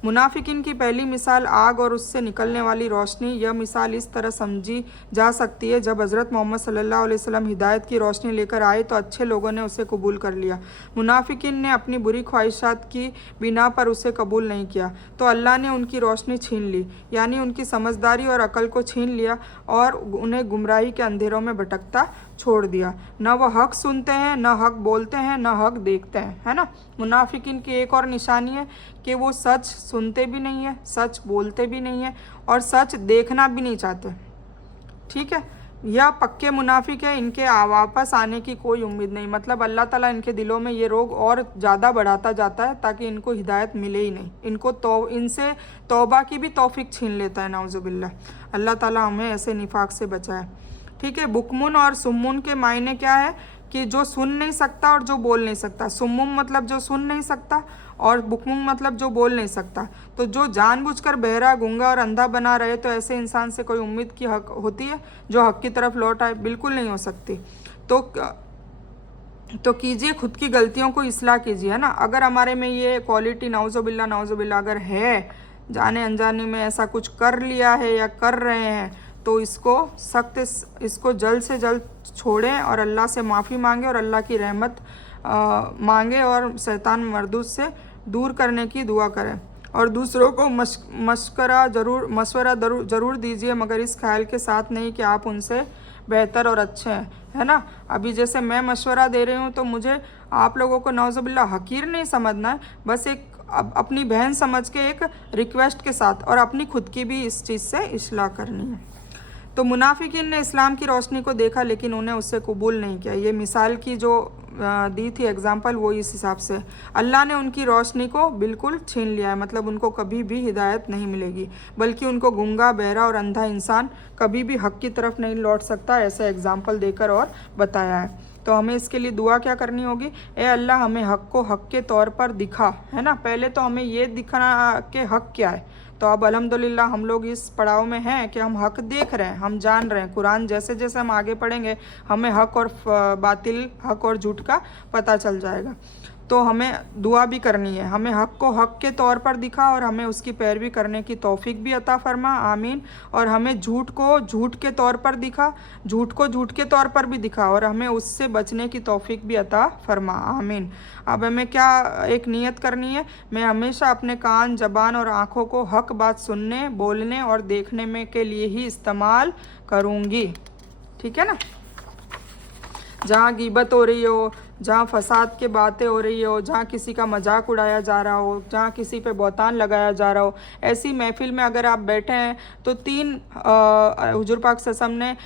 मुनाफिकीन की पहली मिसाल आग और उससे निकलने वाली रोशनी। यह मिसाल इस तरह समझी जा सकती है, जब हज़रत मोहम्मद सल्लल्लाहु अलैहि वसल्लम हिदायत की रोशनी लेकर आए तो अच्छे लोगों ने उसे कबूल कर लिया। मुनाफिकीन ने अपनी बुरी ख्वाहिशात की बिना पर उसे कबूल नहीं किया, तो अल्लाह ने उनकी रोशनी छीन ली, यानी उनकी समझदारी और अकल को छीन लिया और उन्हें गुमराही के अंधेरों में भटकता छोड़ दिया। न वह हक सुनते हैं, न हक बोलते हैं, न हक देखते हैं, है ना। मुनाफिकीन की एक और निशानी है कि वो सच सुनते भी नहीं है, सच बोलते भी नहीं है और सच देखना भी नहीं चाहते। ठीक है, यह पक्के मुनाफिक है, इनके वापस आने की कोई उम्मीद नहीं। मतलब अल्लाह ताला इनके दिलों में ये रोग और ज़्यादा बढ़ाता जाता है ताकि इनको हिदायत मिले ही नहीं, इनको तो इनसे तौबा की भी तौफीक छीन लेता है, नाउजुबिल्ला। अल्लाह ताला हमें ऐसे निफाक से बचाए। ठीक है, बुकमुन और सुम्मुन के मायने क्या है कि जो सुन नहीं सकता और जो बोल नहीं सकता। सुम्मुम मतलब जो सुन नहीं सकता और बुकमुम मतलब जो बोल नहीं सकता। तो जो जानबूझकर बहरा, गूंगा और अंधा बना रहे, तो ऐसे इंसान से कोई उम्मीद की हक होती है जो हक की तरफ लौट आए? बिल्कुल नहीं हो सकती। तो कीजिए, खुद की गलतियों को इस्लाह कीजिए, है ना। अगर हमारे में ये क्वालिटी नाउजुबिल्ला अगर है, जाने अनजाने में ऐसा कुछ कर लिया है या कर रहे हैं, तो इसको जल्द से जल्द छोड़ें और अल्लाह से माफ़ी मांगे और अल्लाह की रहमत मांगे और शैतान मरदूद से दूर करने की दुआ करें। और दूसरों को मशवरा ज़रूर दीजिए, मगर इस ख्याल के साथ नहीं कि आप उनसे बेहतर और अच्छे हैं, है ना। अभी जैसे मैं मशवरा दे रही हूँ तो मुझे आप लोगों को नाउजुबिल्ला हकीर नहीं समझना है, बस एक अपनी बहन समझ के एक रिक्वेस्ट के साथ, और अपनी खुद की भी इस चीज़ से इस्लाह करनी है। तो मुनाफिकीन ने इस्लाम की रोशनी को देखा लेकिन उन्हें उससे कबूल नहीं किया। ये मिसाल की जो दी थी एग्जाम्पल, वो इस हिसाब से अल्लाह ने उनकी रोशनी को बिल्कुल छीन लिया है। मतलब उनको कभी भी हिदायत नहीं मिलेगी, बल्कि उनको गूंगा, बहरा और अंधा इंसान कभी भी हक की तरफ नहीं लौट सकता, ऐसे एग्जाम्पल देकर और बताया है। तो हमें इसके लिए दुआ क्या करनी होगी? ए अल्लाह, हमें हक को हक के तौर पर दिखा, है ना। पहले तो हमें ये दिखना कि हक क्या है। तो अब अल्हम्दुलिल्लाह हम लोग इस पड़ाव में हैं कि हम हक देख रहे हैं, हम जान रहे हैं। कुरान जैसे जैसे हम आगे पढ़ेंगे हमें हक और बातिल, हक और झूठ का पता चल जाएगा। तो हमें दुआ भी करनी है, हमें हक को हक के तौर पर दिखा और हमें उसकी पैरवी करने की तौफीक भी अता फरमा, आमीन। और हमें झूठ को झूठ के तौर पर दिखा, झूठ को झूठ के तौर पर भी दिखा और हमें उससे बचने की तौफीक भी अता फरमा, आमीन। अब हमें क्या एक नियत करनी है? मैं हमेशा अपने कान, जबान और आँखों को हक बात सुनने, बोलने और देखने में के लिए ही इस्तेमाल करूँगी। ठीक है ना। जहाँ गीबत हो रही हो, जहाँ फसाद के बातें हो रही हो, जहाँ किसी का मजाक उड़ाया जा रहा हो, जहाँ किसी पे बहतान लगाया जा रहा हो, ऐसी महफिल में अगर आप बैठे हैं तो 3 हुजूर पाक सल्लल्लाहु अलैहि वसल्लम ने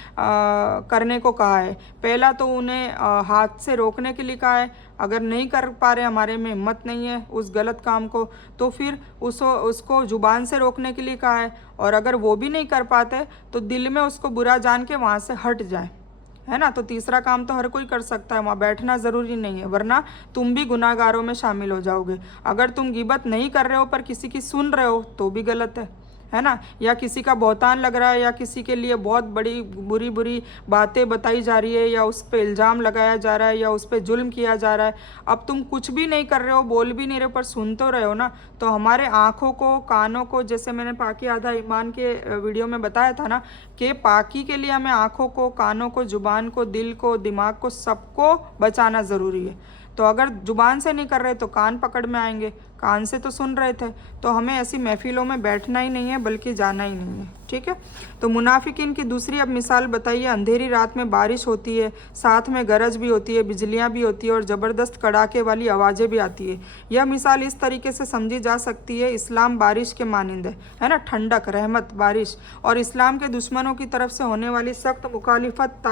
करने को कहा है। पहला तो उन्हें हाथ से रोकने के लिए कहा है। अगर नहीं कर पा रहे, हमारे में हिम्मत नहीं है उस गलत काम को, तो फिर उसको ज़ुबान से रोकने के लिए कहा है। और अगर वो भी नहीं कर पाते तो दिल में उसको बुरा जान के वहाँ से हट जाए, है ना। तो तीसरा काम तो हर कोई कर सकता है, वहाँ बैठना ज़रूरी नहीं है, वरना तुम भी गुनाहगारों में शामिल हो जाओगे। अगर तुम गिबत नहीं कर रहे हो पर किसी की सुन रहे हो तो भी गलत है ना। या किसी का बहतान लग रहा है या किसी के लिए बहुत बड़ी बुरी बुरी बातें बताई जा रही है या उस पर इल्ज़ाम लगाया जा रहा है या उस पर जुल्म किया जा रहा है। अब तुम कुछ भी नहीं कर रहे हो, बोल भी नहीं रहे हो, पर सुन तो रहे हो ना। तो हमारे आँखों को, कानों को, जैसे मैंने पाकी आधा ईमान के वीडियो में बताया था ना, कि पाकी के लिए हमें आँखों को, कानों को, जुबान को, दिल को, दिमाग को, सबको बचाना ज़रूरी है। तो अगर जुबान से नहीं कर रहे तो कान पकड़ में आएंगे, कान से तो सुन रहे थे। तो हमें ऐसी महफिलों में बैठना ही नहीं है बल्कि जाना ही नहीं है। ठीक है। तो मुनाफिकीन की दूसरी अब मिसाल बताइए। अंधेरी रात में बारिश होती है, साथ में गरज भी होती है, बिजलियां भी होती है और ज़बरदस्त कड़ाके वाली आवाज़ें भी आती है। यह मिसाल इस तरीके से समझी जा सकती है, इस्लाम बारिश के मानिंद है ना, ठंडक, रहमत, बारिश। और इस्लाम के दुश्मनों की तरफ से होने वाली सख्त मुखालिफत,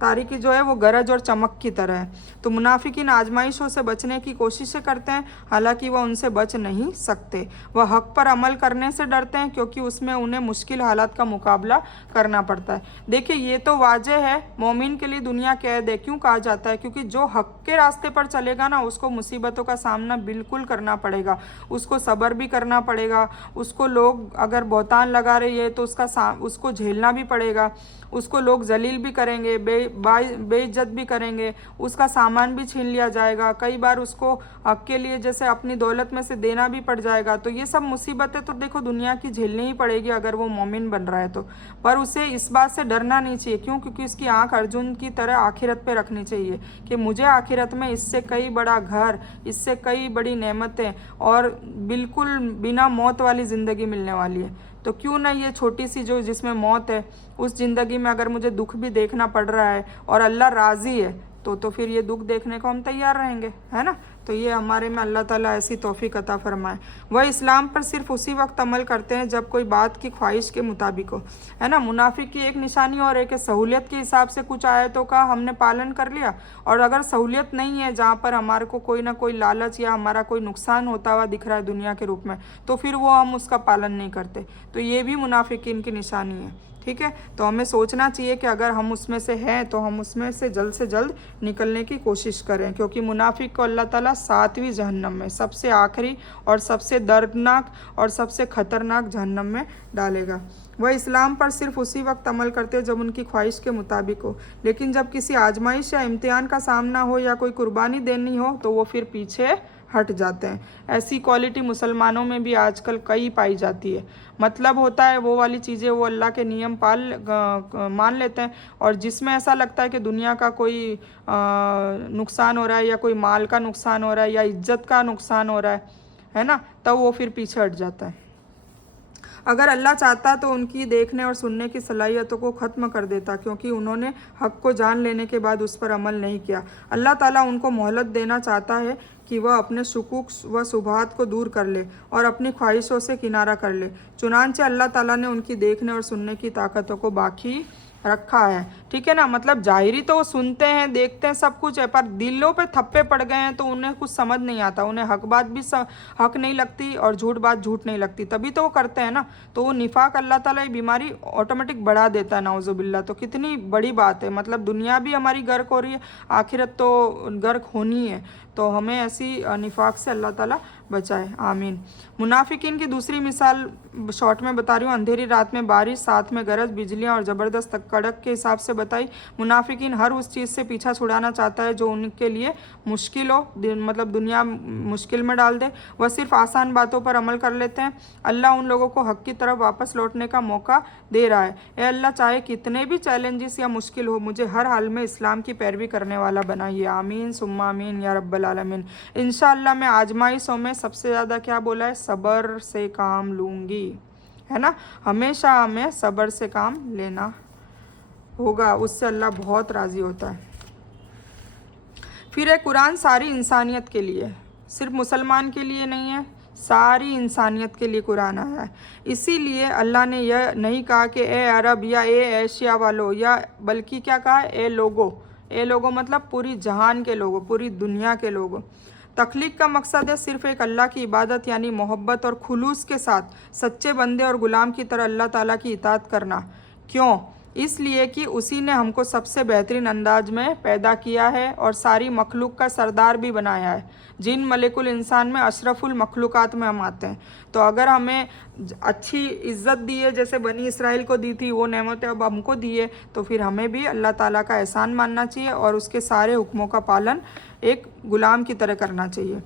तारीकी जो है वो गरज और चमक की तरह है। तो मुनाफिकीन आजमाइशों से बचने की कोशिशें करते हैं, हालांकि वह उनसे बच नहीं सकते। वह हक पर अमल करने से डरते हैं क्योंकि उसमें उन्हें मुश्किल हालात का मुकाबला करना पड़ता है। देखिए, ये तो वाजह है, मोमिन के लिए दुनिया कैद है। क्यों कहा जाता है? क्योंकि जो हक के रास्ते पर चलेगा ना, उसको मुसीबतों का सामना बिल्कुल करना पड़ेगा, उसको सब्र भी करना पड़ेगा, उसको लोग अगर बहतान लगा रही है तो उसको झेलना भी पड़ेगा, उसको लोग जलील भी करेंगे, बेइज्जत भी करेंगे, उसका सामान भी छीन लिया जाएगा। कई बार उसको हक के लिए जैसे अपनी दौलत में से देना भी पड़ जाएगा। तो ये सब मुसीबतें तो देखो दुनिया की झेलनी ही पड़ेगी अगर वो मोमिन बन रहा है तो। पर उसे इस बात से डरना नहीं चाहिए। क्यों? क्योंकि उसकी आंख अर्जुन की तरह आखिरत पे रखनी चाहिए कि मुझे आखिरत में इससे कई बड़ा घर, इससे कई बड़ी नेमतें और बिल्कुल बिना मौत वाली ज़िंदगी मिलने वाली है। तो क्यों ना ये छोटी सी जो जिसमें मौत है उस ज़िंदगी में अगर मुझे दुख भी देखना पड़ रहा है और अल्लाह राज़ी है तो फिर ये दुख देखने को हम तैयार रहेंगे, है ना। तो ये हमारे में अल्लाह ताला ऐसी तौफीक अता फरमाए। वह इस्लाम पर सिर्फ उसी वक्त अमल करते हैं जब कोई बात की ख्वाहिश के मुताबिक हो, है ना। मुनाफिक की एक निशानी और है कि सहूलियत के हिसाब से कुछ आयतों का हमने पालन कर लिया और अगर सहूलियत नहीं है जहाँ पर हमारे को कोई ना कोई लालच या हमारा कोई नुकसान होता हुआ दिख रहा है दुनिया के रूप में, तो फिर वो हम उसका पालन नहीं करते। तो ये भी मुनाफिकीन की निशानी है, ठीक है। तो हमें सोचना चाहिए कि अगर हम उसमें से हैं तो हम उसमें से जल्द निकलने की कोशिश करें, क्योंकि मुनाफिक को अल्लाह ताला 7वीं जहन्नम में सबसे आखिरी और सबसे दर्दनाक और सबसे ख़तरनाक जहन्नम में डालेगा। वह इस्लाम पर सिर्फ उसी वक्त अमल करते जब उनकी ख्वाहिश के मुताबिक हो, लेकिन जब किसी आजमाइश या इम्तिहान का सामना हो या कोई कुर्बानी देनी हो तो वो फिर पीछे हट जाते हैं। ऐसी क्वालिटी मुसलमानों में भी आजकल कई पाई जाती है। मतलब होता है वो वाली चीज़ें वो अल्लाह के नियम मान लेते हैं और जिसमें ऐसा लगता है कि दुनिया का कोई नुकसान हो रहा है या कोई माल का नुकसान हो रहा है या इज्जत का नुकसान हो रहा है ना, तब वो फिर पीछे हट जाता है। अगर अल्लाह चाहता तो उनकी देखने और सुनने की सलाहियतों को ख़त्म कर देता, क्योंकि उन्होंने हक़ को जान लेने के बाद उस पर अमल नहीं किया। अल्लाह ताला उनको मोहलत देना चाहता है कि वह अपने शुकूक व शुबहात को दूर कर ले और अपनी ख्वाहिशों से किनारा कर ले। चुनांचे अल्लाह ताला ने उनकी देखने और सुनने की ताकतों को बाकी रखा है, ठीक है ना। मतलब जाहिरी तो वो सुनते हैं देखते हैं सब कुछ है, पर दिलों पे थप्पे पड़ गए हैं तो उन्हें कुछ समझ नहीं आता, उन्हें हक बात भी हक नहीं लगती और झूठ बात झूठ नहीं लगती, तभी तो वो करते हैं ना। तो वो निफाक अल्लाह ताला ये बीमारी ऑटोमेटिक बढ़ा देता है, नाउजुबिल्ला। तो कितनी बड़ी बात है, मतलब दुनिया भी हमारी गर्क हो रही है, आखिरत तो गर्क होनी है। तो हमें ऐसी निफाक से अल्लाह ताला बचाए, आमीन। मुनाफिकीन की दूसरी मिसाल शॉर्ट में बता रही हूँ। अंधेरी रात में बारिश, साथ में गरज, बिजलियाँ और ज़बरदस्त कड़क के हिसाब से बताई। मुनाफिकीन हर उस चीज़ से पीछा छुड़ाना चाहता है जो उनके लिए मुश्किल हो, मतलब दुनिया मुश्किल में डाल दे। वह सिर्फ आसान बातों पर अमल कर लेते हैं। अल्लाह उन लोगों को हक़ की तरफ वापस लौटने का मौका दे रहा है। ए अल्लाह, चाहे कितने भी चैलेंजेस या मुश्किल हो, मुझे हर हाल में इस्लाम की पैरवी करने वाला बनाइए, आमीन सुम्मा आमीन या रब्बल आलमीन। इंशाअल्लाह मैं आजमाइशों में सबसे ज़्यादा क्या बोला है, सब्र से काम लूँगी, है ना। हमेशा हमें सब्र से काम लेना होगा, उससे अल्लाह बहुत राज़ी होता है। फिर है कुरान सारी इंसानियत के लिए, सिर्फ मुसलमान के लिए नहीं है, सारी इंसानियत के लिए कुरान आया है। इसीलिए अल्लाह ने यह नहीं कहा कि ए अरब या ए एशिया वालों, या बल्कि क्या कहा, ए लोगों। ए लोगों मतलब पूरी जहान के लोगों, पूरी दुनिया के लोगों। तख्लीक का मकसद है सिर्फ़ एक अल्लाह की इबादत यानी मोहब्बत और खुलूस के साथ सच्चे बंदे और ग़ुलाम की तरह अल्लाह ताला की इताअत करना। क्यों? इसलिए कि उसी ने हमको सबसे बेहतरीन अंदाज में पैदा किया है और सारी मखलूक का सरदार भी बनाया है। जिन मलिकुल इंसान में अशरफुल मखलूक़ात में हम आते हैं। तो अगर हमें अच्छी इज़्ज़त दी है जैसे बनी इसराइल को दी थी, वो नेमतें अब हमको दी है, तो फिर हमें भी अल्लाह ताला का एहसान मानना चाहिए और उसके सारे हुक्मों का पालन एक ग़ुलाम की तरह करना चाहिए।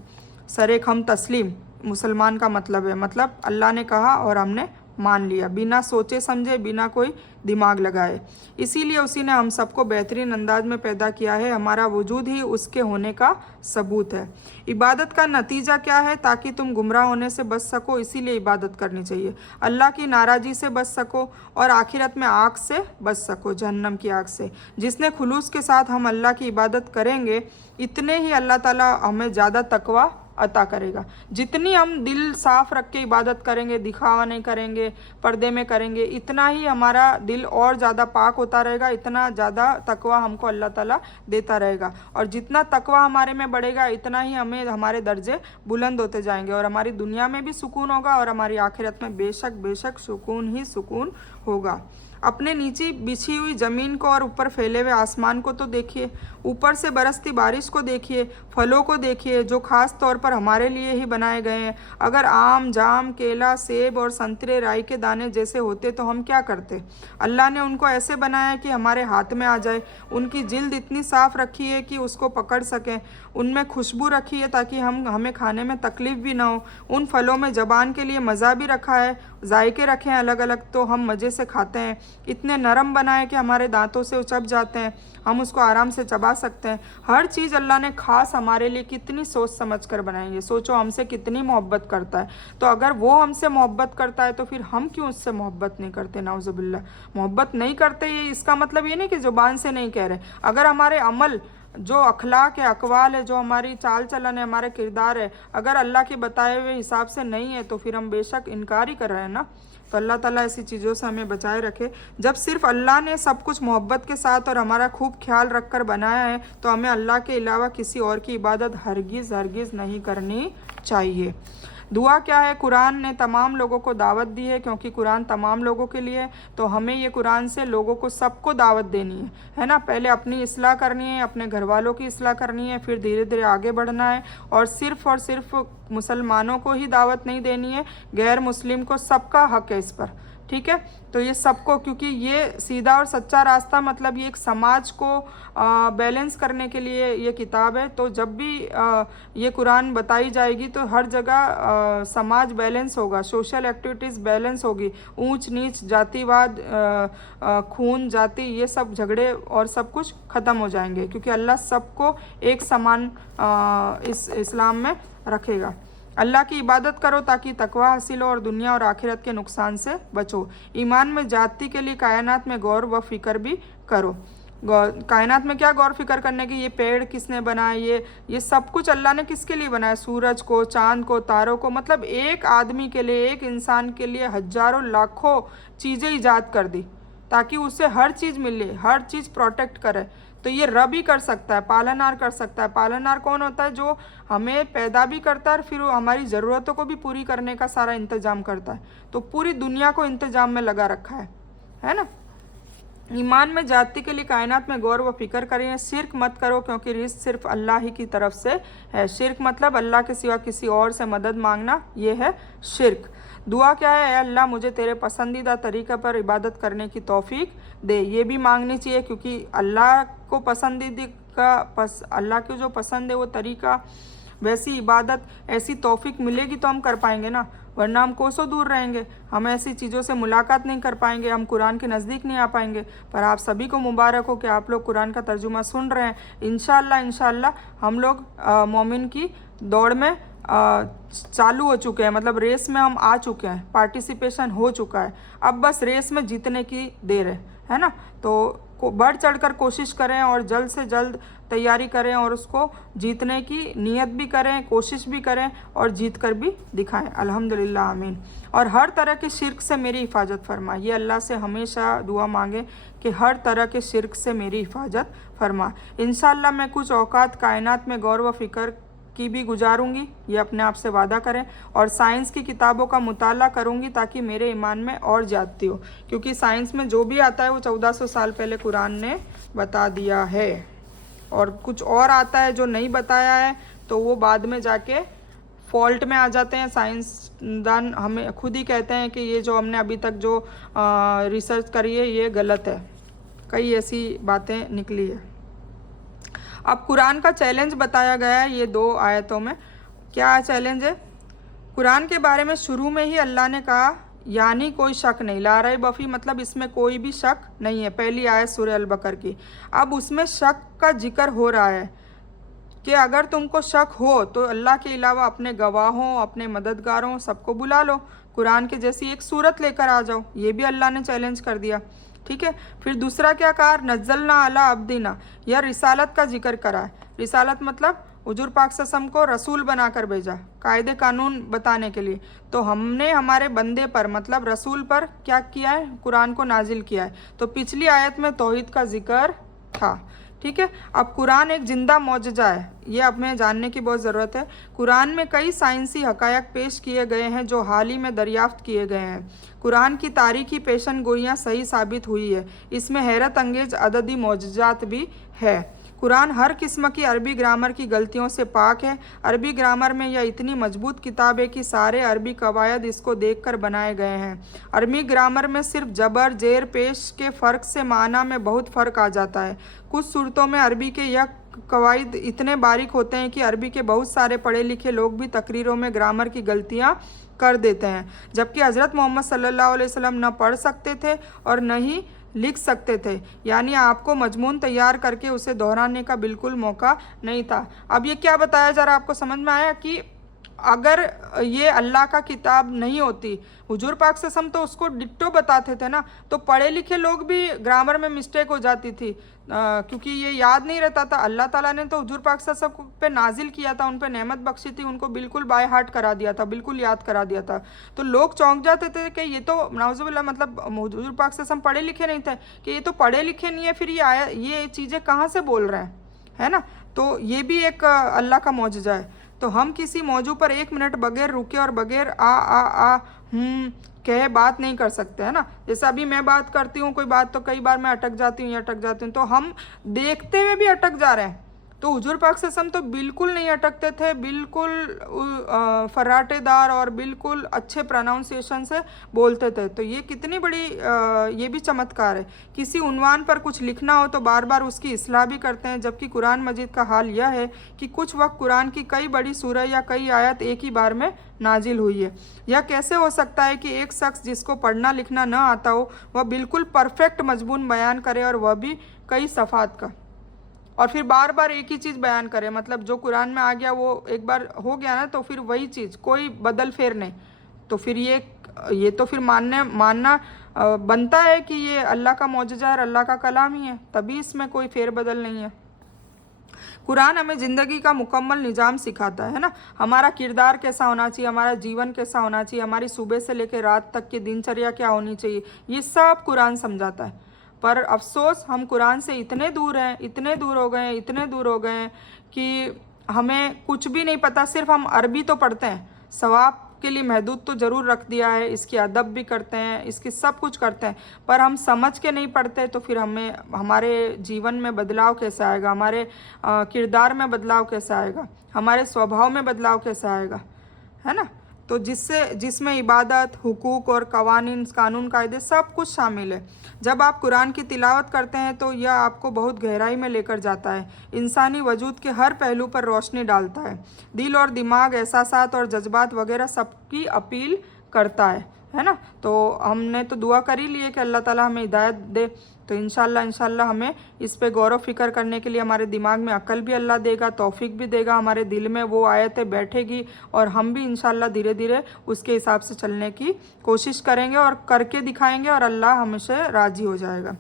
सरेख हम तस्लीम मुसलमान का मतलब है, मतलब अल्लाह ने कहा और हमने मान लिया, बिना सोचे समझे, बिना कोई दिमाग लगाए। इसीलिए उसी ने हम सबको बेहतरीन अंदाज में पैदा किया है। हमारा वजूद ही उसके होने का सबूत है। इबादत का नतीजा क्या है? ताकि तुम गुमराह होने से बच सको, इसीलिए इबादत करनी चाहिए। अल्लाह की नाराज़गी से बच सको और आखिरत में आग से बच सको, जहन्नम की आग से। जिसने खुलूस के साथ हम अल्लाह की इबादत करेंगे, इतने ही अल्लाह ताला हमें ज़्यादा तकवा अता करेगा। जितनी हम दिल साफ़ रख के इबादत करेंगे, दिखावा नहीं करेंगे, पर्दे में करेंगे, इतना ही हमारा दिल और ज़्यादा पाक होता रहेगा, इतना ज़्यादा तकवा हमको अल्लाह ताला देता रहेगा। और जितना तकवा हमारे में बढ़ेगा, इतना ही हमें हमारे दर्जे बुलंद होते जाएंगे और हमारी दुनिया में भी सुकून होगा और हमारी आखिरत में बेशक बेशक सुकून ही सुकून होगा। अपने नीचे बिछी हुई ज़मीन को और ऊपर फैले हुए आसमान को तो देखिए, ऊपर से बरसती बारिश को देखिए, फलों को देखिए जो खास तौर पर हमारे लिए ही बनाए गए हैं। अगर आम, जाम, केला, सेब और संतरे राई के दाने जैसे होते तो हम क्या करते। अल्लाह ने उनको ऐसे बनाया कि हमारे हाथ में आ जाए। उनकी जिल्द इतनी साफ़ रखी है कि उसको पकड़ सकें। उनमें खुशबू रखी है ताकि हमें खाने में तकलीफ़ भी ना हो। उन फलों में ज़बान के लिए मज़ा भी रखा है, जायके रखे हैं अलग अलग, तो हम मज़े से खाते हैं। इतने नरम बनाए कि हमारे दांतों से उचप जाते हैं, हम उसको आराम से चबा सकते हैं। हर चीज़ अल्लाह ने खास हमारे लिए कितनी सोच समझ कर बनाई है। सोचो हमसे कितनी मोहब्बत करता है। तो अगर वो हमसे मोहब्बत करता है तो फिर हम क्यों उससे मोहब्बत नहीं करते। नाउज़ुबिल्लाह, मोहब्बत नहीं करते ये इसका मतलब ये नहीं कि ज़ुबान से नहीं कह रहे। अगर हमारे अमल, जो अखलाक है, अकवाल है, जो हमारी चाल चलन है, हमारे किरदार है, अगर अल्लाह के बताए हुए हिसाब से नहीं है तो फिर हम बेशक इनकार ही कर रहे हैं ना। तो अल्लाह ताला ऐसी चीज़ों से हमें बचाए रखे। जब सिर्फ अल्लाह ने सब कुछ मोहब्बत के साथ और हमारा खूब ख्याल रख कर बनाया है तो हमें अल्लाह के अलावा किसी और की इबादत हरगिज़ हरगिज़ नहीं करनी चाहिए। दुआ क्या है, कुरान ने तमाम लोगों को दावत दी है, क्योंकि कुरान तमाम लोगों के लिए है। तो हमें ये कुरान से लोगों को सबको दावत देनी है ना। पहले अपनी इस्लाह करनी है, अपने घर वालों की इस्लाह करनी है, फिर धीरे धीरे आगे बढ़ना है। और सिर्फ मुसलमानों को ही दावत नहीं देनी है, गैर मुस्लिम को सबका हक है इस पर, ठीक है। तो ये सबको, क्योंकि ये सीधा और सच्चा रास्ता, मतलब ये एक समाज को बैलेंस करने के लिए ये किताब है। तो जब भी ये कुरान बताई जाएगी तो हर जगह समाज बैलेंस होगा, सोशल एक्टिविटीज़ बैलेंस होगी, ऊंच नीच, जातिवाद, खून, जाति, ये सब झगड़े और सब कुछ ख़त्म हो जाएंगे, क्योंकि अल्लाह सबको एक समान इस इस्लाम में रखेगा। अल्लाह की इबादत करो ताकि तकवा हासिल हो और दुनिया और आखिरत के नुकसान से बचो। ईमान में जाती के लिए कायनात में गौर व फिक्र भी करो। कायनात में क्या गौर फिक्र करने की, ये पेड़ किसने बनाए, ये सब कुछ अल्लाह ने किसके लिए बनाया, सूरज को, चांद को, तारों को, मतलब एक आदमी के लिए, एक इंसान के लिए हजारों लाखों चीज़ें ईजाद कर दी ताकि उसे हर चीज़ मिले, हर चीज़ प्रोटेक्ट करे। तो ये रब ही कर सकता है, पालनहार कर सकता है। पालनहार कौन होता है, जो हमें पैदा भी करता है और फिर वो हमारी ज़रूरतों को भी पूरी करने का सारा इंतज़ाम करता है। तो पूरी दुनिया को इंतज़ाम में लगा रखा है ना। ईमान में जाति के लिए कायनात में गौर व फिक्र करें। शिर्क मत करो, क्योंकि रिज़्क़ सिर्फ अल्लाह ही की तरफ से है। शिर्क मतलब अल्लाह के सिवा किसी और से मदद मांगना, ये है शिर्क। दुआ क्या है, अल्लाह मुझे तेरे पसंदीदा तरीक़े पर इबादत करने की तौफीक दे। ये भी मांगनी चाहिए, क्योंकि अल्लाह को अल्लाह को जो पसंद है वो तरीक़ा, वैसी इबादत, ऐसी तौफीक मिलेगी तो हम कर पाएंगे ना, वरना हम कोसों दूर रहेंगे। हम ऐसी चीज़ों से मुलाकात नहीं कर पाएंगे, हम कुरान के नज़दीक नहीं आ पाएंगे। पर आप सभी को मुबारक हो कि आप लोग कुरान का तर्जुमा सुन रहे हैं। इंशाअल्लाह हम लोग मोमिन की दौड़ में चालू हो चुके हैं, मतलब रेस में हम आ चुके हैं, पार्टिसिपेशन हो चुका है। अब बस रेस में जीतने की देर है ना। तो बढ़ चढ़कर कोशिश करें और जल्द से जल्द तैयारी करें और उसको जीतने की नीयत भी करें, कोशिश भी करें और जीत कर भी दिखाएं। अल्हम्दुलिल्लाह, आमीन। और हर तरह के शिर्क से मेरी हिफाजत फरमा। ये अल्लाह से हमेशा दुआ मांगे कि हर तरह के शिर्क से मेरी हिफाजत फरमा। इंशाअल्लाह मैं कुछ औकात कायनात में गौर व फिक्र की भी गुजारूंगी, ये अपने आप से वादा करें। और साइंस की किताबों का मुताला करूंगी ताकि मेरे ईमान में और ज़्यादती हो, क्योंकि साइंस में जो भी आता है वो 1400 साल पहले कुरान ने बता दिया है। और कुछ और आता है जो नहीं बताया है तो वो बाद में जाके फॉल्ट में आ जाते हैं। साइंसदान हमें खुद ही कहते हैं कि ये जो हमने अभी तक जो रिसर्च करी है ये गलत है। कई ऐसी बातें निकली है। अब कुरान का चैलेंज बताया गया है ये 2 आयतों में। क्या चैलेंज है? कुरान के बारे में शुरू में ही अल्लाह ने कहा यानी कोई शक नहीं, ला रहे बफ़ी, मतलब इसमें कोई भी शक नहीं है। पहली आयत सूरह अल-बकर की। अब उसमें शक का जिक्र हो रहा है कि अगर तुमको शक हो तो अल्लाह के अलावा अपने गवाहों, अपने मददगारों, सबको बुला लो, कुरान के जैसी एक सूरत लेकर आ जाओ। ये भी अल्लाह ने चैलेंज कर दिया, ठीक है। फिर दूसरा क्या कहा, नज़्ज़लना अला अब्दिना, यह रिसालत का जिक्र करा है। रिसालत मतलब हुजूर पाक सल्लल्लाहु अलैहि वसल्लम को रसूल बनाकर भेजा, कायदे कानून बताने के लिए। तो हमने हमारे बंदे पर, मतलब रसूल पर क्या किया है, कुरान को नाजिल किया है। तो पिछली आयत में तौहीद का जिक्र था ठीक है। अब कुरान एक जिंदा मौजज़ा है, ये अब हमें जानने की बहुत ज़रूरत है। कुरान में कई साइंसी हक़ायक़ पेश किए गए हैं जो हाल ही में दरियाफ्त किए गए हैं। कुरान की तारीखी पेशन गोइयाँ सही साबित हुई है। इसमें हैरत अंगेज अददी मौजज़ात भी है। कुरान हर किस्म की अरबी ग्रामर की गलतियों से पाक है। अरबी ग्रामर में यह इतनी मजबूत किताब है कि सारे अरबी कवायद इसको देखकर बनाए गए हैं। अरबी ग्रामर में सिर्फ जबर जेर पेश के फ़र्क से माना में बहुत फ़र्क आ जाता है। कुछ सूरतों में अरबी के यह कवायद इतने बारीक होते हैं कि अरबी के बहुत सारे पढ़े लिखे लोग भी तकरीरों में ग्रामर की गलतियाँ कर देते हैं, जबकि हज़रत मोहम्मद सल्लल्लाहु अलैहि वसल्लम न पढ़ सकते थे और न ही लिख सकते थे, यानी आपको मजमून तैयार करके उसे दोहराने का बिल्कुल मौका नहीं था। अब ये क्या बताया जा रहा है, आपको समझ में आया कि अगर ये अल्लाह का किताब नहीं होती, हुजूर पाक सल्लल्लाहु अलैहि वसल्लम तो उसको डिट्टो बताते थे ना, तो पढ़े लिखे लोग भी ग्रामर में मिस्टेक हो जाती थी, क्योंकि ये याद नहीं रहता था। अल्लाह ताला ने तो हुजूर पाक सल्लल्लाहु अलैहि वसल्लम पे नाजिल किया था, उन पे नेमत बख्शी थी, उनको बिल्कुल बाय हार्ट करा दिया था, बिल्कुल याद करा दिया था। तो लोग चौंक जाते थे कि ये तो नाउजुबिल्लाह, मतलब हुजूर पाक सल्लल्लाहु अलैहि वसल्लम पढ़े लिखे नहीं थे, कि ये तो पढ़े लिखे नहीं है, फिर ये चीज़ें कहाँ से बोल रहे हैं, है ना। तो ये भी एक अल्लाह का मौजज़ा है। तो हम किसी मौजू पर 1 मिनट बगैर रुके और बगैर आ कहे बात नहीं कर सकते, है ना। जैसे अभी मैं बात करती हूँ कोई बात, तो कई बार मैं अटक जाती हूँ, तो हम देखते हुए भी अटक जा रहे हैं। तो हुजूर पाक सल्लल्लाहु अलैहि वसल्लम तो बिल्कुल नहीं अटकते थे, बिल्कुल फर्राटेदार और बिल्कुल अच्छे प्रोनाउंसिएशन से बोलते थे। तो ये कितनी बड़ी ये भी चमत्कार है। किसी उन्वान पर कुछ लिखना हो तो बार बार उसकी इस्लाह भी करते हैं, जबकि कुरान मजीद का हाल यह है कि कुछ वक्त कुरान की कई बड़ी सूरह या कई आयत एक ही बार में नाजिल हुई है। यह कैसे हो सकता है कि एक शख्स जिसको पढ़ना लिखना न आता हो, वह बिल्कुल परफेक्ट मजमून बयान करे, और वह भी कई सफ़ात का, और फिर बार बार एक ही चीज़ बयान करे। मतलब जो कुरान में आ गया वो एक बार हो गया ना, तो फिर वही चीज़, कोई बदल फेर नहीं। तो फिर ये तो फिर मानना बनता है कि ये अल्लाह का मौजज़ा है, अल्लाह का कलाम ही है, तभी इसमें कोई फेर बदल नहीं है। कुरान हमें ज़िंदगी का मुकम्मल निज़ाम सिखाता है ना, हमारा किरदार कैसा होना चाहिए, हमारा जीवन कैसा होना चाहिए, हमारी सुबह से लेकर रात तक की दिनचर्या क्या होनी चाहिए, ये सब कुरान समझाता है। पर अफसोस हम कुरान से इतने दूर हैं, इतने दूर हो गए हैं, इतने दूर हो गए हैं कि हमें कुछ भी नहीं पता। सिर्फ हम अरबी तो पढ़ते हैं, सवाब के लिए महदूद तो ज़रूर रख दिया है, इसकी अदब भी करते हैं, इसकी सब कुछ करते हैं, पर हम समझ के नहीं पढ़ते। तो फिर हमें हमारे जीवन में बदलाव कैसे आएगा, हमारे किरदार में बदलाव कैसे आएगा, हमारे स्वभाव में बदलाव कैसे आएगा, है ना। तो जिसमें इबादत, हुकूक और कानून कायदे सब कुछ शामिल है। जब आप कुरान की तिलावत करते हैं तो यह आपको बहुत गहराई में लेकर जाता है, इंसानी वजूद के हर पहलू पर रोशनी डालता है, दिल और दिमाग, एहसासात और जज्बात वगैरह सबकी अपील करता है ना। तो हमने तो दुआ कर ही ली है कि अल्लाह ताला हमें हिदायत दे। तो इंशाल्लाह हमें इस पे गौर फिक्र करने के लिए हमारे दिमाग में अक्ल भी अल्लाह देगा, तौफीक भी देगा, हमारे दिल में वो आयतें बैठेगी, और हम भी इंशाल्लाह धीरे धीरे उसके हिसाब से चलने की कोशिश करेंगे और करके दिखाएंगे, और अल्लाह हमसे राज़ी हो जाएगा।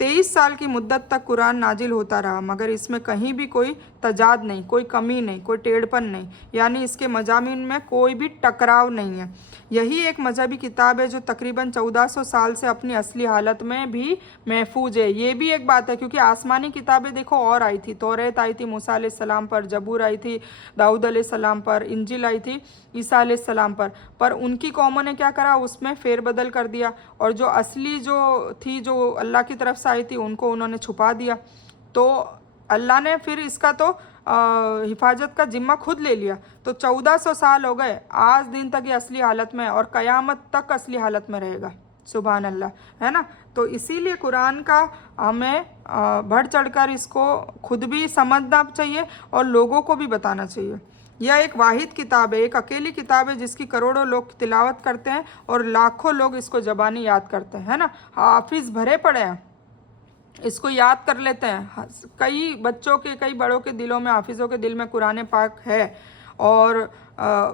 23 साल की मुद्दत तक कुरान नाजिल होता रहा, मगर इसमें कहीं भी कोई तजाद नहीं, कोई कमी नहीं, कोई टेढ़पन नहीं, यानी इसके मजामीन में कोई भी टकराव नहीं है। यही एक मजहबी किताब है जो तकरीबन 1400 साल से अपनी असली हालत में भी महफूज है। ये भी एक बात है, क्योंकि आसमानी किताबें देखो और आई थी, तौरेत आई थी मूसा अलैहिस्सलाम पर, जबूर आई थी दाऊद अलैहिस्सलाम पर, इंजिल आई थी ईसा अलैहिस्सलाम पर उनकी कौमों ने क्या करा, उसमें फेरबदल कर दिया, और जो असली जो थी, जो अल्लाह की तरफ से आई थी, उनको उन्होंने छुपा दिया। तो अल्लाह ने फिर इसका तो हिफाजत का जिम्मा खुद ले लिया। तो 1400 साल हो गए, आज दिन तक ये असली हालत में है, और क़यामत तक असली हालत में रहेगा। सुभान अल्लाह, है ना। तो इसीलिए कुरान का हमें बढ़ चढ़कर इसको खुद भी समझना चाहिए और लोगों को भी बताना चाहिए। यह एक वाहिद किताब है, एक अकेली किताब है जिसकी करोड़ों लोग तिलावत करते हैं और लाखों लोग इसको ज़बानी याद करते हैं, है ना। हाफिज़ भरे पड़े हैं, इसको याद कर लेते हैं। कई बच्चों के, कई बड़ों के दिलों में, हाफिज़ों के दिल में कुरान पाक है, और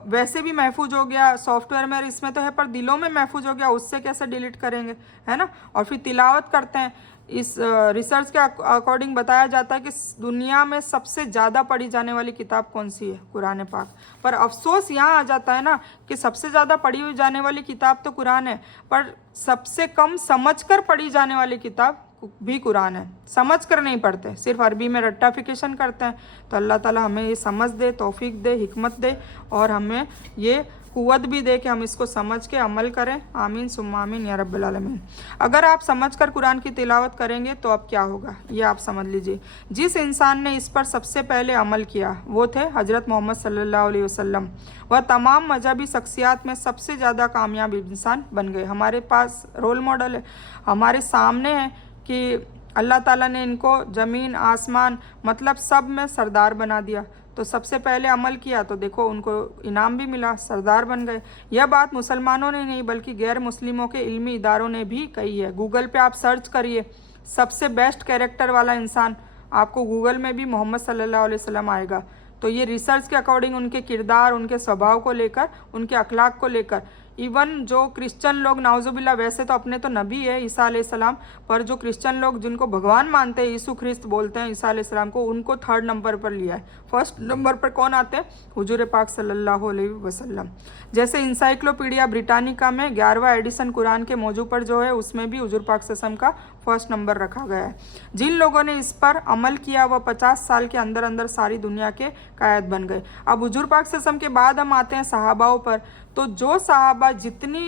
वैसे भी महफूज हो गया, सॉफ्टवेयर में इसमें तो है, पर दिलों में महफूज हो गया, उससे कैसे डिलीट करेंगे, है ना। और फिर तिलावत करते हैं। इस रिसर्च के अकॉर्डिंग बताया जाता है कि दुनिया में सबसे ज़्यादा पढ़ी जाने वाली किताब कौन सी है, कुरान पाक। पर अफसोस यहाँ आ जाता है ना कि सबसे ज़्यादा पढ़ी हुई जाने वाली किताब तो कुरान है, पर सबसे कम समझकर पढ़ी जाने वाली किताब भी कुरान है। समझ कर नहीं पढ़ते, सिर्फ अरबी में रट्टाफिकेशन करते हैं। तो अल्लाह ताला हमें ये समझ दे, तौफीक दे, हिकमत दे और हमें ये कुव्वत भी दे कि हम इसको समझ के अमल करें। आमीन सुम्मा आमीन या रब्बल आलमीन। अगर आप समझ कर कुरान की तिलावत करेंगे तो अब क्या होगा ये आप समझ लीजिए। जिस इंसान ने इस पर सबसे पहले अमल किया वो थे हज़रत मोहम्मद सल्लल्लाहु अलैहि वसल्लम। वह तमाम मजहबी शख्सियात में सबसे ज़्यादा कामयाब इंसान बन गए। हमारे पास रोल मॉडल है, हमारे सामने है कि अल्लाह ताला ने इनको ज़मीन आसमान मतलब सब में सरदार बना दिया। तो सबसे पहले अमल किया तो देखो उनको इनाम भी मिला, सरदार बन गए। यह बात मुसलमानों ने नहीं बल्कि गैर मुस्लिमों के इल्मी इदारों ने भी कही है। गूगल पे आप सर्च करिए सबसे बेस्ट कैरेक्टर वाला इंसान, आपको गूगल में भी मोहम्मद सल्लल्लाहु अलैहि वसल्लम आएगा। तो ये रिसर्च के अकॉर्डिंग उनके किरदार, उनके स्वभाव को लेकर, उनके अखलाक को लेकर, इवन जो क्रिश्चियन लोग नाउजुबिल्ला, वैसे तो अपने तो नबी है ईसा अलैहिस्सलाम, पर जो क्रिश्चियन लोग जिनको भगवान मानते हैं, यीशु ख्रिस्त बोलते हैं ईसा अलैहिस्सलाम को, उनको 3rd नंबर पर लिया है। 1st नंबर पर कौन आते हैं? हुजूर पाक सल्लल्लाहु अलैहि वसल्लम। जैसे इंसाइक्लोपीडिया ब्रिटानिका में 11वां एडिशन कुरान के मौजू पर जो है उसमें भी हुजूर पाक सल्लल्लाहु अलैहि वसल्लम का 1st नंबर रखा गया है। जिन लोगों ने इस पर अमल किया वह 50 साल के अंदर अंदर सारी दुनिया के कायद बन गए। अब हुजूर पाक सल्लल्लाहु अलैहि वसल्लम के बाद हम आते हैं सहाबाओं पर। तो जो सहाबा जितनी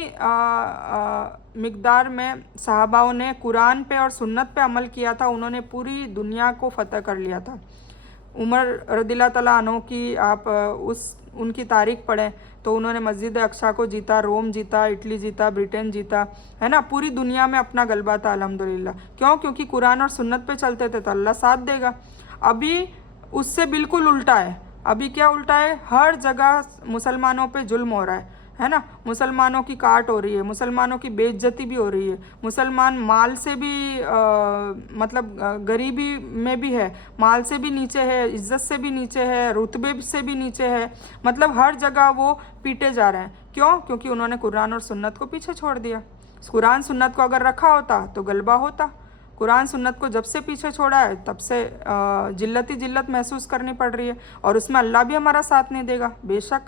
मिकदार में सहाबाओं ने कुरान पे और सुन्नत पे अमल किया था उन्होंने पूरी दुनिया को फतह कर लिया था। उमर रदिल्लाहु तआला अन्हु की आप उनकी तारीख पढ़ें तो उन्होंने मस्जिद अक्सा को जीता, रोम जीता, इटली जीता, ब्रिटेन जीता, है ना। पूरी दुनिया में अपना गलबा था अल्हम्दुलिल्लाह। क्यों? क्योंकि कुरान और सुन्नत पे चलते थे तो अल्लाह साथ देगा। अभी उससे बिल्कुल उल्टा है। अभी क्या उल्टा है? हर जगह मुसलमानों पे जुल्म हो रहा है ना। मुसलमानों की काट हो रही है, मुसलमानों की बेइज्जती भी हो रही है। मुसलमान माल से भी मतलब गरीबी में भी है, माल से भी नीचे है, इज्जत से भी नीचे है, रुतबे से भी नीचे है। मतलब हर जगह वो पीटे जा रहे हैं। क्यों? क्योंकि उन्होंने कुरान और सुन्नत को पीछे छोड़ दिया। कुरान सुन्नत को अगर रखा होता तो गलबा होता। कुरान सुन्नत को जब से पीछे छोड़ा है तब से जिल्लत ही जिल्लत महसूस करनी पड़ रही है और उसमें अल्लाह भी हमारा साथ नहीं देगा बेशक,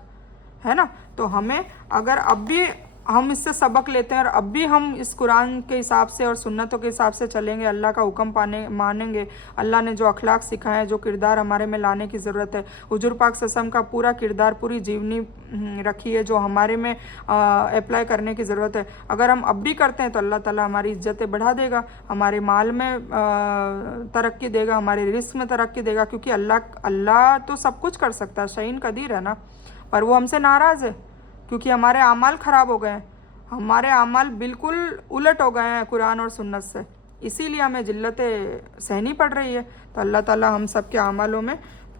है ना। तो हमें अगर अब भी हम इससे सबक लेते हैं और अब भी हम इस कुरान के हिसाब से और सुन्नतों के हिसाब से चलेंगे, अल्लाह का हुक्म मानेंगे, अल्लाह ने जो अखलाक सिखाए हैं, जो किरदार हमारे में लाने की ज़रूरत है, हुजूर पाक सल्लल्लाहु अलैहि वसल्लम का पूरा किरदार, पूरी जीवनी रखी है जो हमारे में अप्लाई करने की ज़रूरत है। अगर हम अब भी करते हैं तो अल्लाह ताला हमारी इज्जतें बढ़ा देगा, हमारे माल में तरक्की देगा, हमारे रिस्क में तरक्की देगा। क्योंकि अल्लाह तो सब कुछ कर सकता है, शहीन कदीर है ना, पर वो हमसे नाराज़ है क्योंकि हमारे अमाल ख़राब हो गए हैं, हमारे अमाल बिल्कुल उलट हो गए हैं कुरान और सुन्नत से, इसीलिए हमें जिल्लतें सहनी पड़ रही है। तो अल्लाह ताला हम सब के अमालों में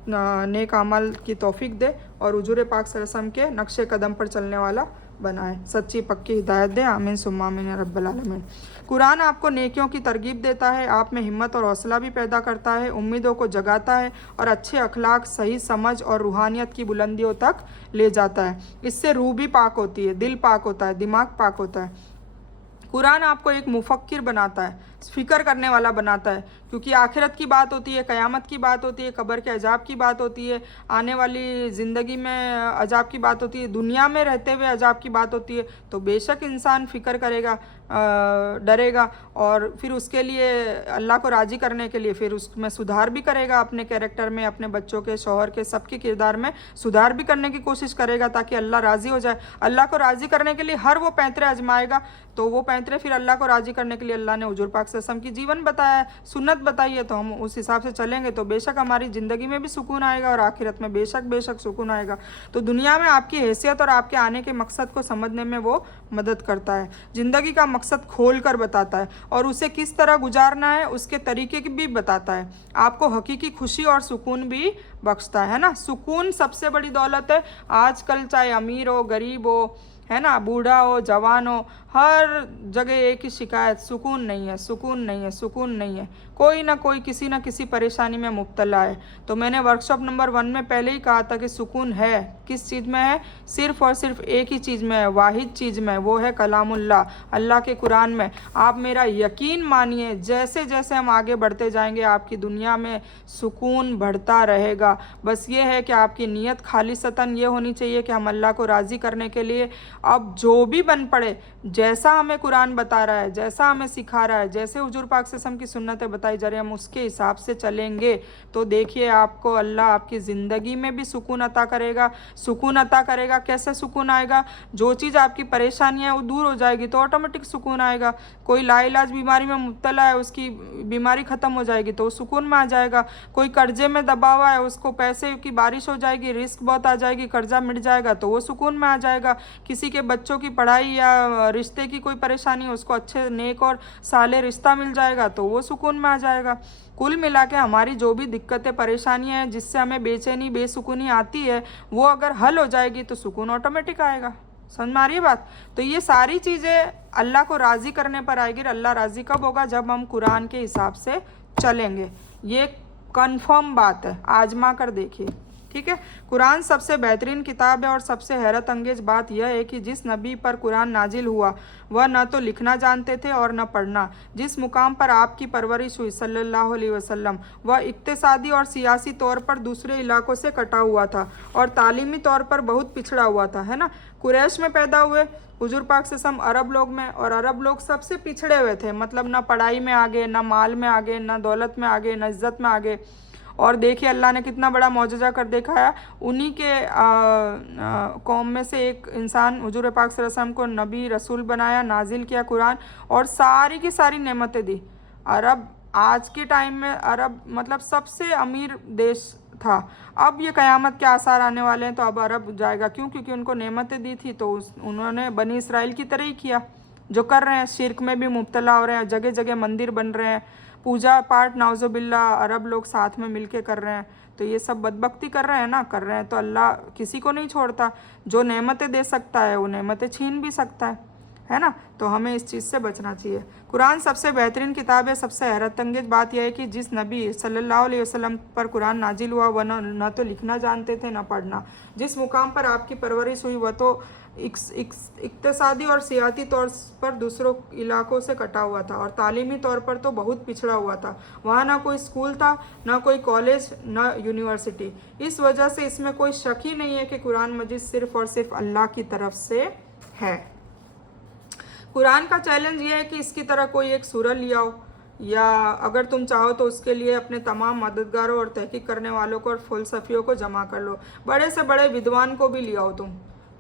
नेक अमाल की तौफीक दे और हुजूर पाक सल्लल्लाहु अलैहि वसल्लम के नक्शे कदम पर चलने वाला बनाए, सच्ची पक्की हिदायत दे। आमीन सुम्मा आमीन या रब्बल आलमीन। कुरान आपको नेकियों की तरगीब देता है, आप में हिम्मत और हौसला भी पैदा करता है, उम्मीदों को जगाता है और अच्छे अखलाक, सही समझ और रूहानियत की बुलंदियों तक ले जाता है। इससे रूह भी पाक होती है, दिल पाक होता है, दिमाग पाक होता है। कुरान आपको एक मुफक्किर बनाता है, फ़िक्र करने वाला बनाता है, क्योंकि आखिरत की बात होती है, क़यामत की बात होती है, कब्र के अजाब की बात होती है, आने वाली ज़िंदगी में अजाब की बात होती है, दुनिया में रहते हुए अजाब की बात होती है। तो बेशक इंसान फ़िक्र करेगा, डरेगा और फिर उसके लिए अल्लाह को राज़ी करने के लिए फिर उसमें सुधार भी करेगा, अपने कैरेक्टर में, अपने बच्चों के, शौहर के, सबके किरदार में सुधार भी करने की कोशिश करेगा ताकि अल्लाह राज़ी हो जाए। अल्लाह को राज़ी करने के लिए हर वो पैंतरे आजमाएगा, तो वो पैंतरे फिर अल्लाह को राज़ी करने के लिए अल्लाह ने हुजूर पाक सल्लल्लाहु अलैहि वसल्लम की जीवन बताया है, सुन्नत बताई है, तो हम उस हिसाब से चलेंगे तो बेशक हमारी ज़िंदगी में भी सुकून आएगा और आखिरत में बेशक सुकून आएगा। तो दुनिया में आपकी हैसियत और आपके आने के मकसद को समझने में वो मदद करता है, ज़िंदगी का मकसद खोल कर बताता है और उसे किस तरह गुजारना है उसके तरीके भी बताता है, आपको हकीकी खुशी और सुकून भी बख्शता है ना। सुकून सबसे बड़ी दौलत है। आजकल चाहे अमीर हो, गरीब हो, है ना, बूढ़ा हो, जवान हो, हर जगह एक ही शिकायत, सुकून नहीं है, सुकून नहीं है, सुकून नहीं है। कोई ना कोई किसी ना किसी परेशानी में मुब्तला है। तो मैंने वर्कशॉप नंबर 1 में पहले ही कहा था कि सुकून है, किस चीज़ में है? सिर्फ़ और सिर्फ एक ही चीज़ में है, वाहिद चीज़ में, वो है कलामुल्लाह, अल्लाह के कुरान में। आप मेरा यकीन मानिए, जैसे जैसे हम आगे बढ़ते जाएंगे आपकी दुनिया में सुकून बढ़ता रहेगा। बस ये है कि आपकी नीयत खालिसतन ये होनी चाहिए कि हम अल्लाह को राज़ी करने के लिए अब जो भी बन पड़े, जैसा हमें कुरान बता रहा है, जैसा हमें सिखा रहा है, जैसे हुजूर पाक सल्लल्लाहु अलैहि वसल्लम की सुन्नतें बताई जा रही है, हम उसके हिसाब से चलेंगे तो देखिए आपको अल्लाह आपकी ज़िंदगी में भी सुकून अता करेगा। सुकून अता करेगा, कैसे सुकून आएगा? जो चीज़ आपकी परेशानी है वो दूर हो जाएगी तो ऑटोमेटिक सुकून आएगा। कोई लाइलाज बीमारी में मुब्तला है, उसकी बीमारी ख़त्म हो जाएगी तो सुकून में आ जाएगा। कोई कर्जे में दबा हुआ है, उसको पैसे की बारिश हो जाएगी, रिस्क बहुत आ जाएगी, कर्जा मिट जाएगा तो वो सुकून में आ जाएगा। किसी के बच्चों की पढ़ाई या रिश्ते की कोई परेशानी है, उसको अच्छे नेक और साले रिश्ता मिल जाएगा तो वो सुकून में आ जाएगा। कुल मिला के हमारी जो भी दिक्कतें परेशानियाँ हैं जिससे हमें बेचैनी बेसुकूनी आती है, वो अगर हल हो जाएगी तो सुकून ऑटोमेटिक आएगा। समझ में आ रही है बात? तो ये सारी चीज़ें अल्लाह को राज़ी करने पर आएगी। अल्लाह राज़ी कब होगा? जब हम कुरान के हिसाब से चलेंगे। ये कंफर्म बात है, आजमा कर देखिए। ठीक है, कुरान सबसे बेहतरीन किताब है और सबसे हैरत अंगेज बात यह है कि जिस नबी पर कुरान नाजिल हुआ वह न तो लिखना जानते थे और न पढ़ना। जिस मुकाम पर आपकी परवरिश हुई सल्लल्लाहु अलैहि वसल्लम, वह इक्तिसादी और सियासी तौर पर दूसरे इलाकों से कटा हुआ था और तालीमी तौर पर बहुत पिछड़ा हुआ था, है ना। कुरैश में पैदा हुए हुजूर पाक सल्लल्लाहु अलैहि वसल्लम अरब लोग में, और अरब लोग सबसे पिछड़े हुए थे, मतलब ना पढ़ाई में आगे, ना माल में आगे, ना दौलत में आगे, ना इज्जत में आगे। और देखिए अल्लाह ने कितना बड़ा मौजज़ा कर दिखाया। उन्हीं के कौम में से एक इंसान हुजूर पाक सल्लल्लाहु अलैहि वसल्लम को नबी रसूल बनाया, नाजिल किया कुरान और सारी की सारी नेमतें दी। अरब आज के टाइम में अरब मतलब सबसे अमीर देश था। अब ये क़यामत के आसार आने वाले हैं तो अब अरब जाएगा, क्यों? क्योंकि उनको नेमतें दी थी तो उन्होंने बनी इसराइल की तरह ही किया जो कर रहे हैं। शिर्क में भी मुब्तला हो रहे हैं, जगह जगह मंदिर बन रहे हैं, पूजा पाठ नाउज़ुबिल्ला अरब लोग साथ में मिलके कर रहे हैं। तो ये सब बदबख्ती कर रहे हैं ना, कर रहे हैं तो अल्लाह किसी को नहीं छोड़ता। जो नेमतें दे सकता है वो नेमतें छीन भी सकता है ना। तो हमें इस चीज़ से बचना चाहिए। कुरान सबसे बेहतरीन किताब है। सबसे हैरत अंगेज बात यह है कि जिस नबी सल्लल्लाहु अलैहि वसल्लम पर कुरान नाजिल हुआ वह न तो लिखना जानते थे न पढ़ना। जिस मुकाम पर आपकी परवरिश हुई वह तो इक्तिसादी और सियासी तौर पर दूसरों इलाकों से कटा हुआ था और तालीमी तौर पर तो बहुत पिछड़ा हुआ था। वहाँ ना कोई स्कूल था, ना कोई कॉलेज, ना यूनिवर्सिटी। इस वजह से इसमें कोई शक ही नहीं है कि कुरान मजीद सिर्फ़ और सिर्फ अल्लाह की तरफ से है। कुरान का चैलेंज ये है कि इसकी तरह कोई एक सूरह ले आओ, या अगर तुम चाहो तो उसके लिए अपने तमाम मददगारों और तहकीक करने वालों को और फ़लसफ़ियों को जमा कर लो। बड़े से बड़े विद्वान को भी ले आओ तुम,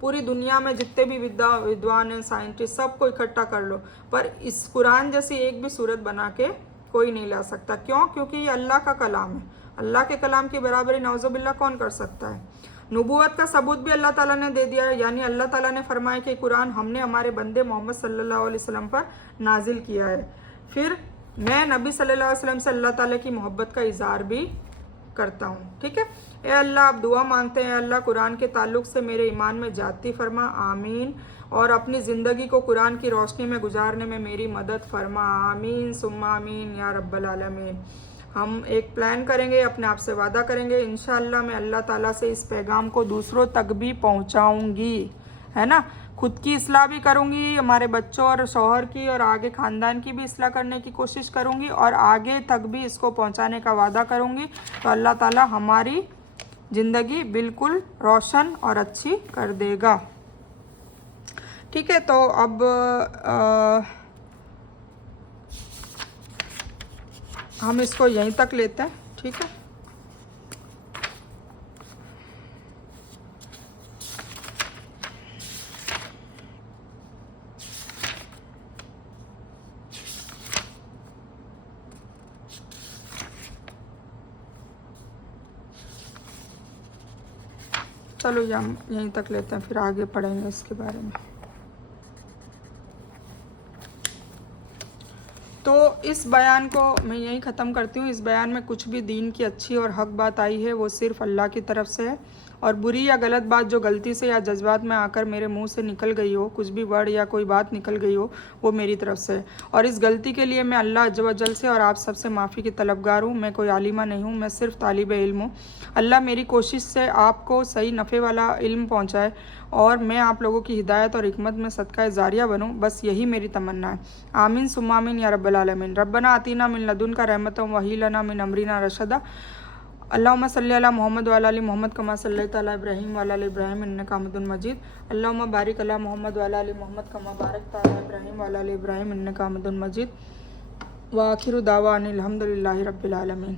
पूरी दुनिया में जितने भी विद्वान हैं, साइंटिस्ट, सबको इकट्ठा कर लो, पर इस कुरान जैसी एक भी सूरत बना के कोई नहीं ला सकता। क्यों? क्योंकि ये अल्लाह का कलाम है। अल्लाह के कलाम की बराबरी नाउज़ुबिल्लाह कौन कर सकता है? नबूवत का सबूत भी अल्लाह ताला ने दे दिया है, यानी अल्लाह ताला ने फरमाया कि कुरान हमने हमारे बंदे मोहम्मद सल्लल्लाहु अलैहि वसल्लम पर नाजिल किया है। फिर मैं नबी सल्लल्लाहु अलैहि वसल्लम से अल्लाह ताला की मोहब्बत का इज़हार भी करता हूँ। ठीक है, ए अल्लाह आप दुआ मांगते हैं, अल्लाह कुरान के ताल्लुक़ से मेरे ईमान में जाती फरमा, आमीन। और अपनी ज़िंदगी को कुरान की रोशनी में गुजारने में मेरी मदद फरमा, आमीन सुम्मा आमीन या रब्बल आलमीन। हम एक प्लान करेंगे, अपने आप से वादा करेंगे, इंशाअल्लाह मैं अल्लाह ताला से इस पैगाम को दूसरों तक भी पहुंचाऊंगी, है ना। खुद की इस्लाह भी करूंगी, हमारे बच्चों और शौहर की और आगे ख़ानदान की भी इस्लाह करने की कोशिश करूंगी और आगे तक भी इसको पहुंचाने का वादा करूंगी। तो अल्लाह ताला हमारी ज़िंदगी बिल्कुल रोशन और अच्छी कर देगा। ठीक है, तो अब हम इसको यहीं तक लेते हैं। ठीक है, चलो हम यहीं तक लेते हैं, फिर आगे पढ़ेंगे इसके बारे में। तो इस बयान को मैं यहीं ख़त्म करती हूँ। इस बयान में कुछ भी दीन की अच्छी और हक बात आई है वो सिर्फ़ अल्लाह की तरफ से है, और बुरी या गलत बात जो गलती से या जज्बात में आकर मेरे मुंह से निकल गई हो, कुछ भी वर्ड या कोई बात निकल गई हो, वो मेरी तरफ से है। और इस गलती के लिए मैं अल्लाह अज़्ज़ व जल से और आप सबसे माफ़ी की तलबगार हूँ। मैं कोई आलिमा नहीं हूँ, मैं सिर्फ तालिब इल्म हूँ। अल्लाह मेरी कोशिश से आपको सही नफ़े वाला इल्म पहुँचाए और मैं आप लोगों की हिदायत और हिकमत में सदका जारिया बनूँ, बस यही मेरी तमन्ना है। आमीन सुम्मा आमीन या रब्बल आलमीन। रब्बना आतीना मिन लदुनका रहमतम वही लना मिन अमरिना रशदा। अल्लाहुम्मा सल्ली अला मोहम्मद व अला आलि मोहम्मद कमा सल्लैता अला इब्राहीम व अला आलि इब्राहीम इन्नका हमीदुम मजीद। अल्लाहुम्मा बारिक अला मोहम्मद व अला आलि मोहम्मद कमा बारकता अला इब्राहीम व अला आलि इब्राहीम इन्नका हमीदुम मजीद। व आखिरु दावानिल हम्दुलिल्लाहि रब्बिल आलमीन।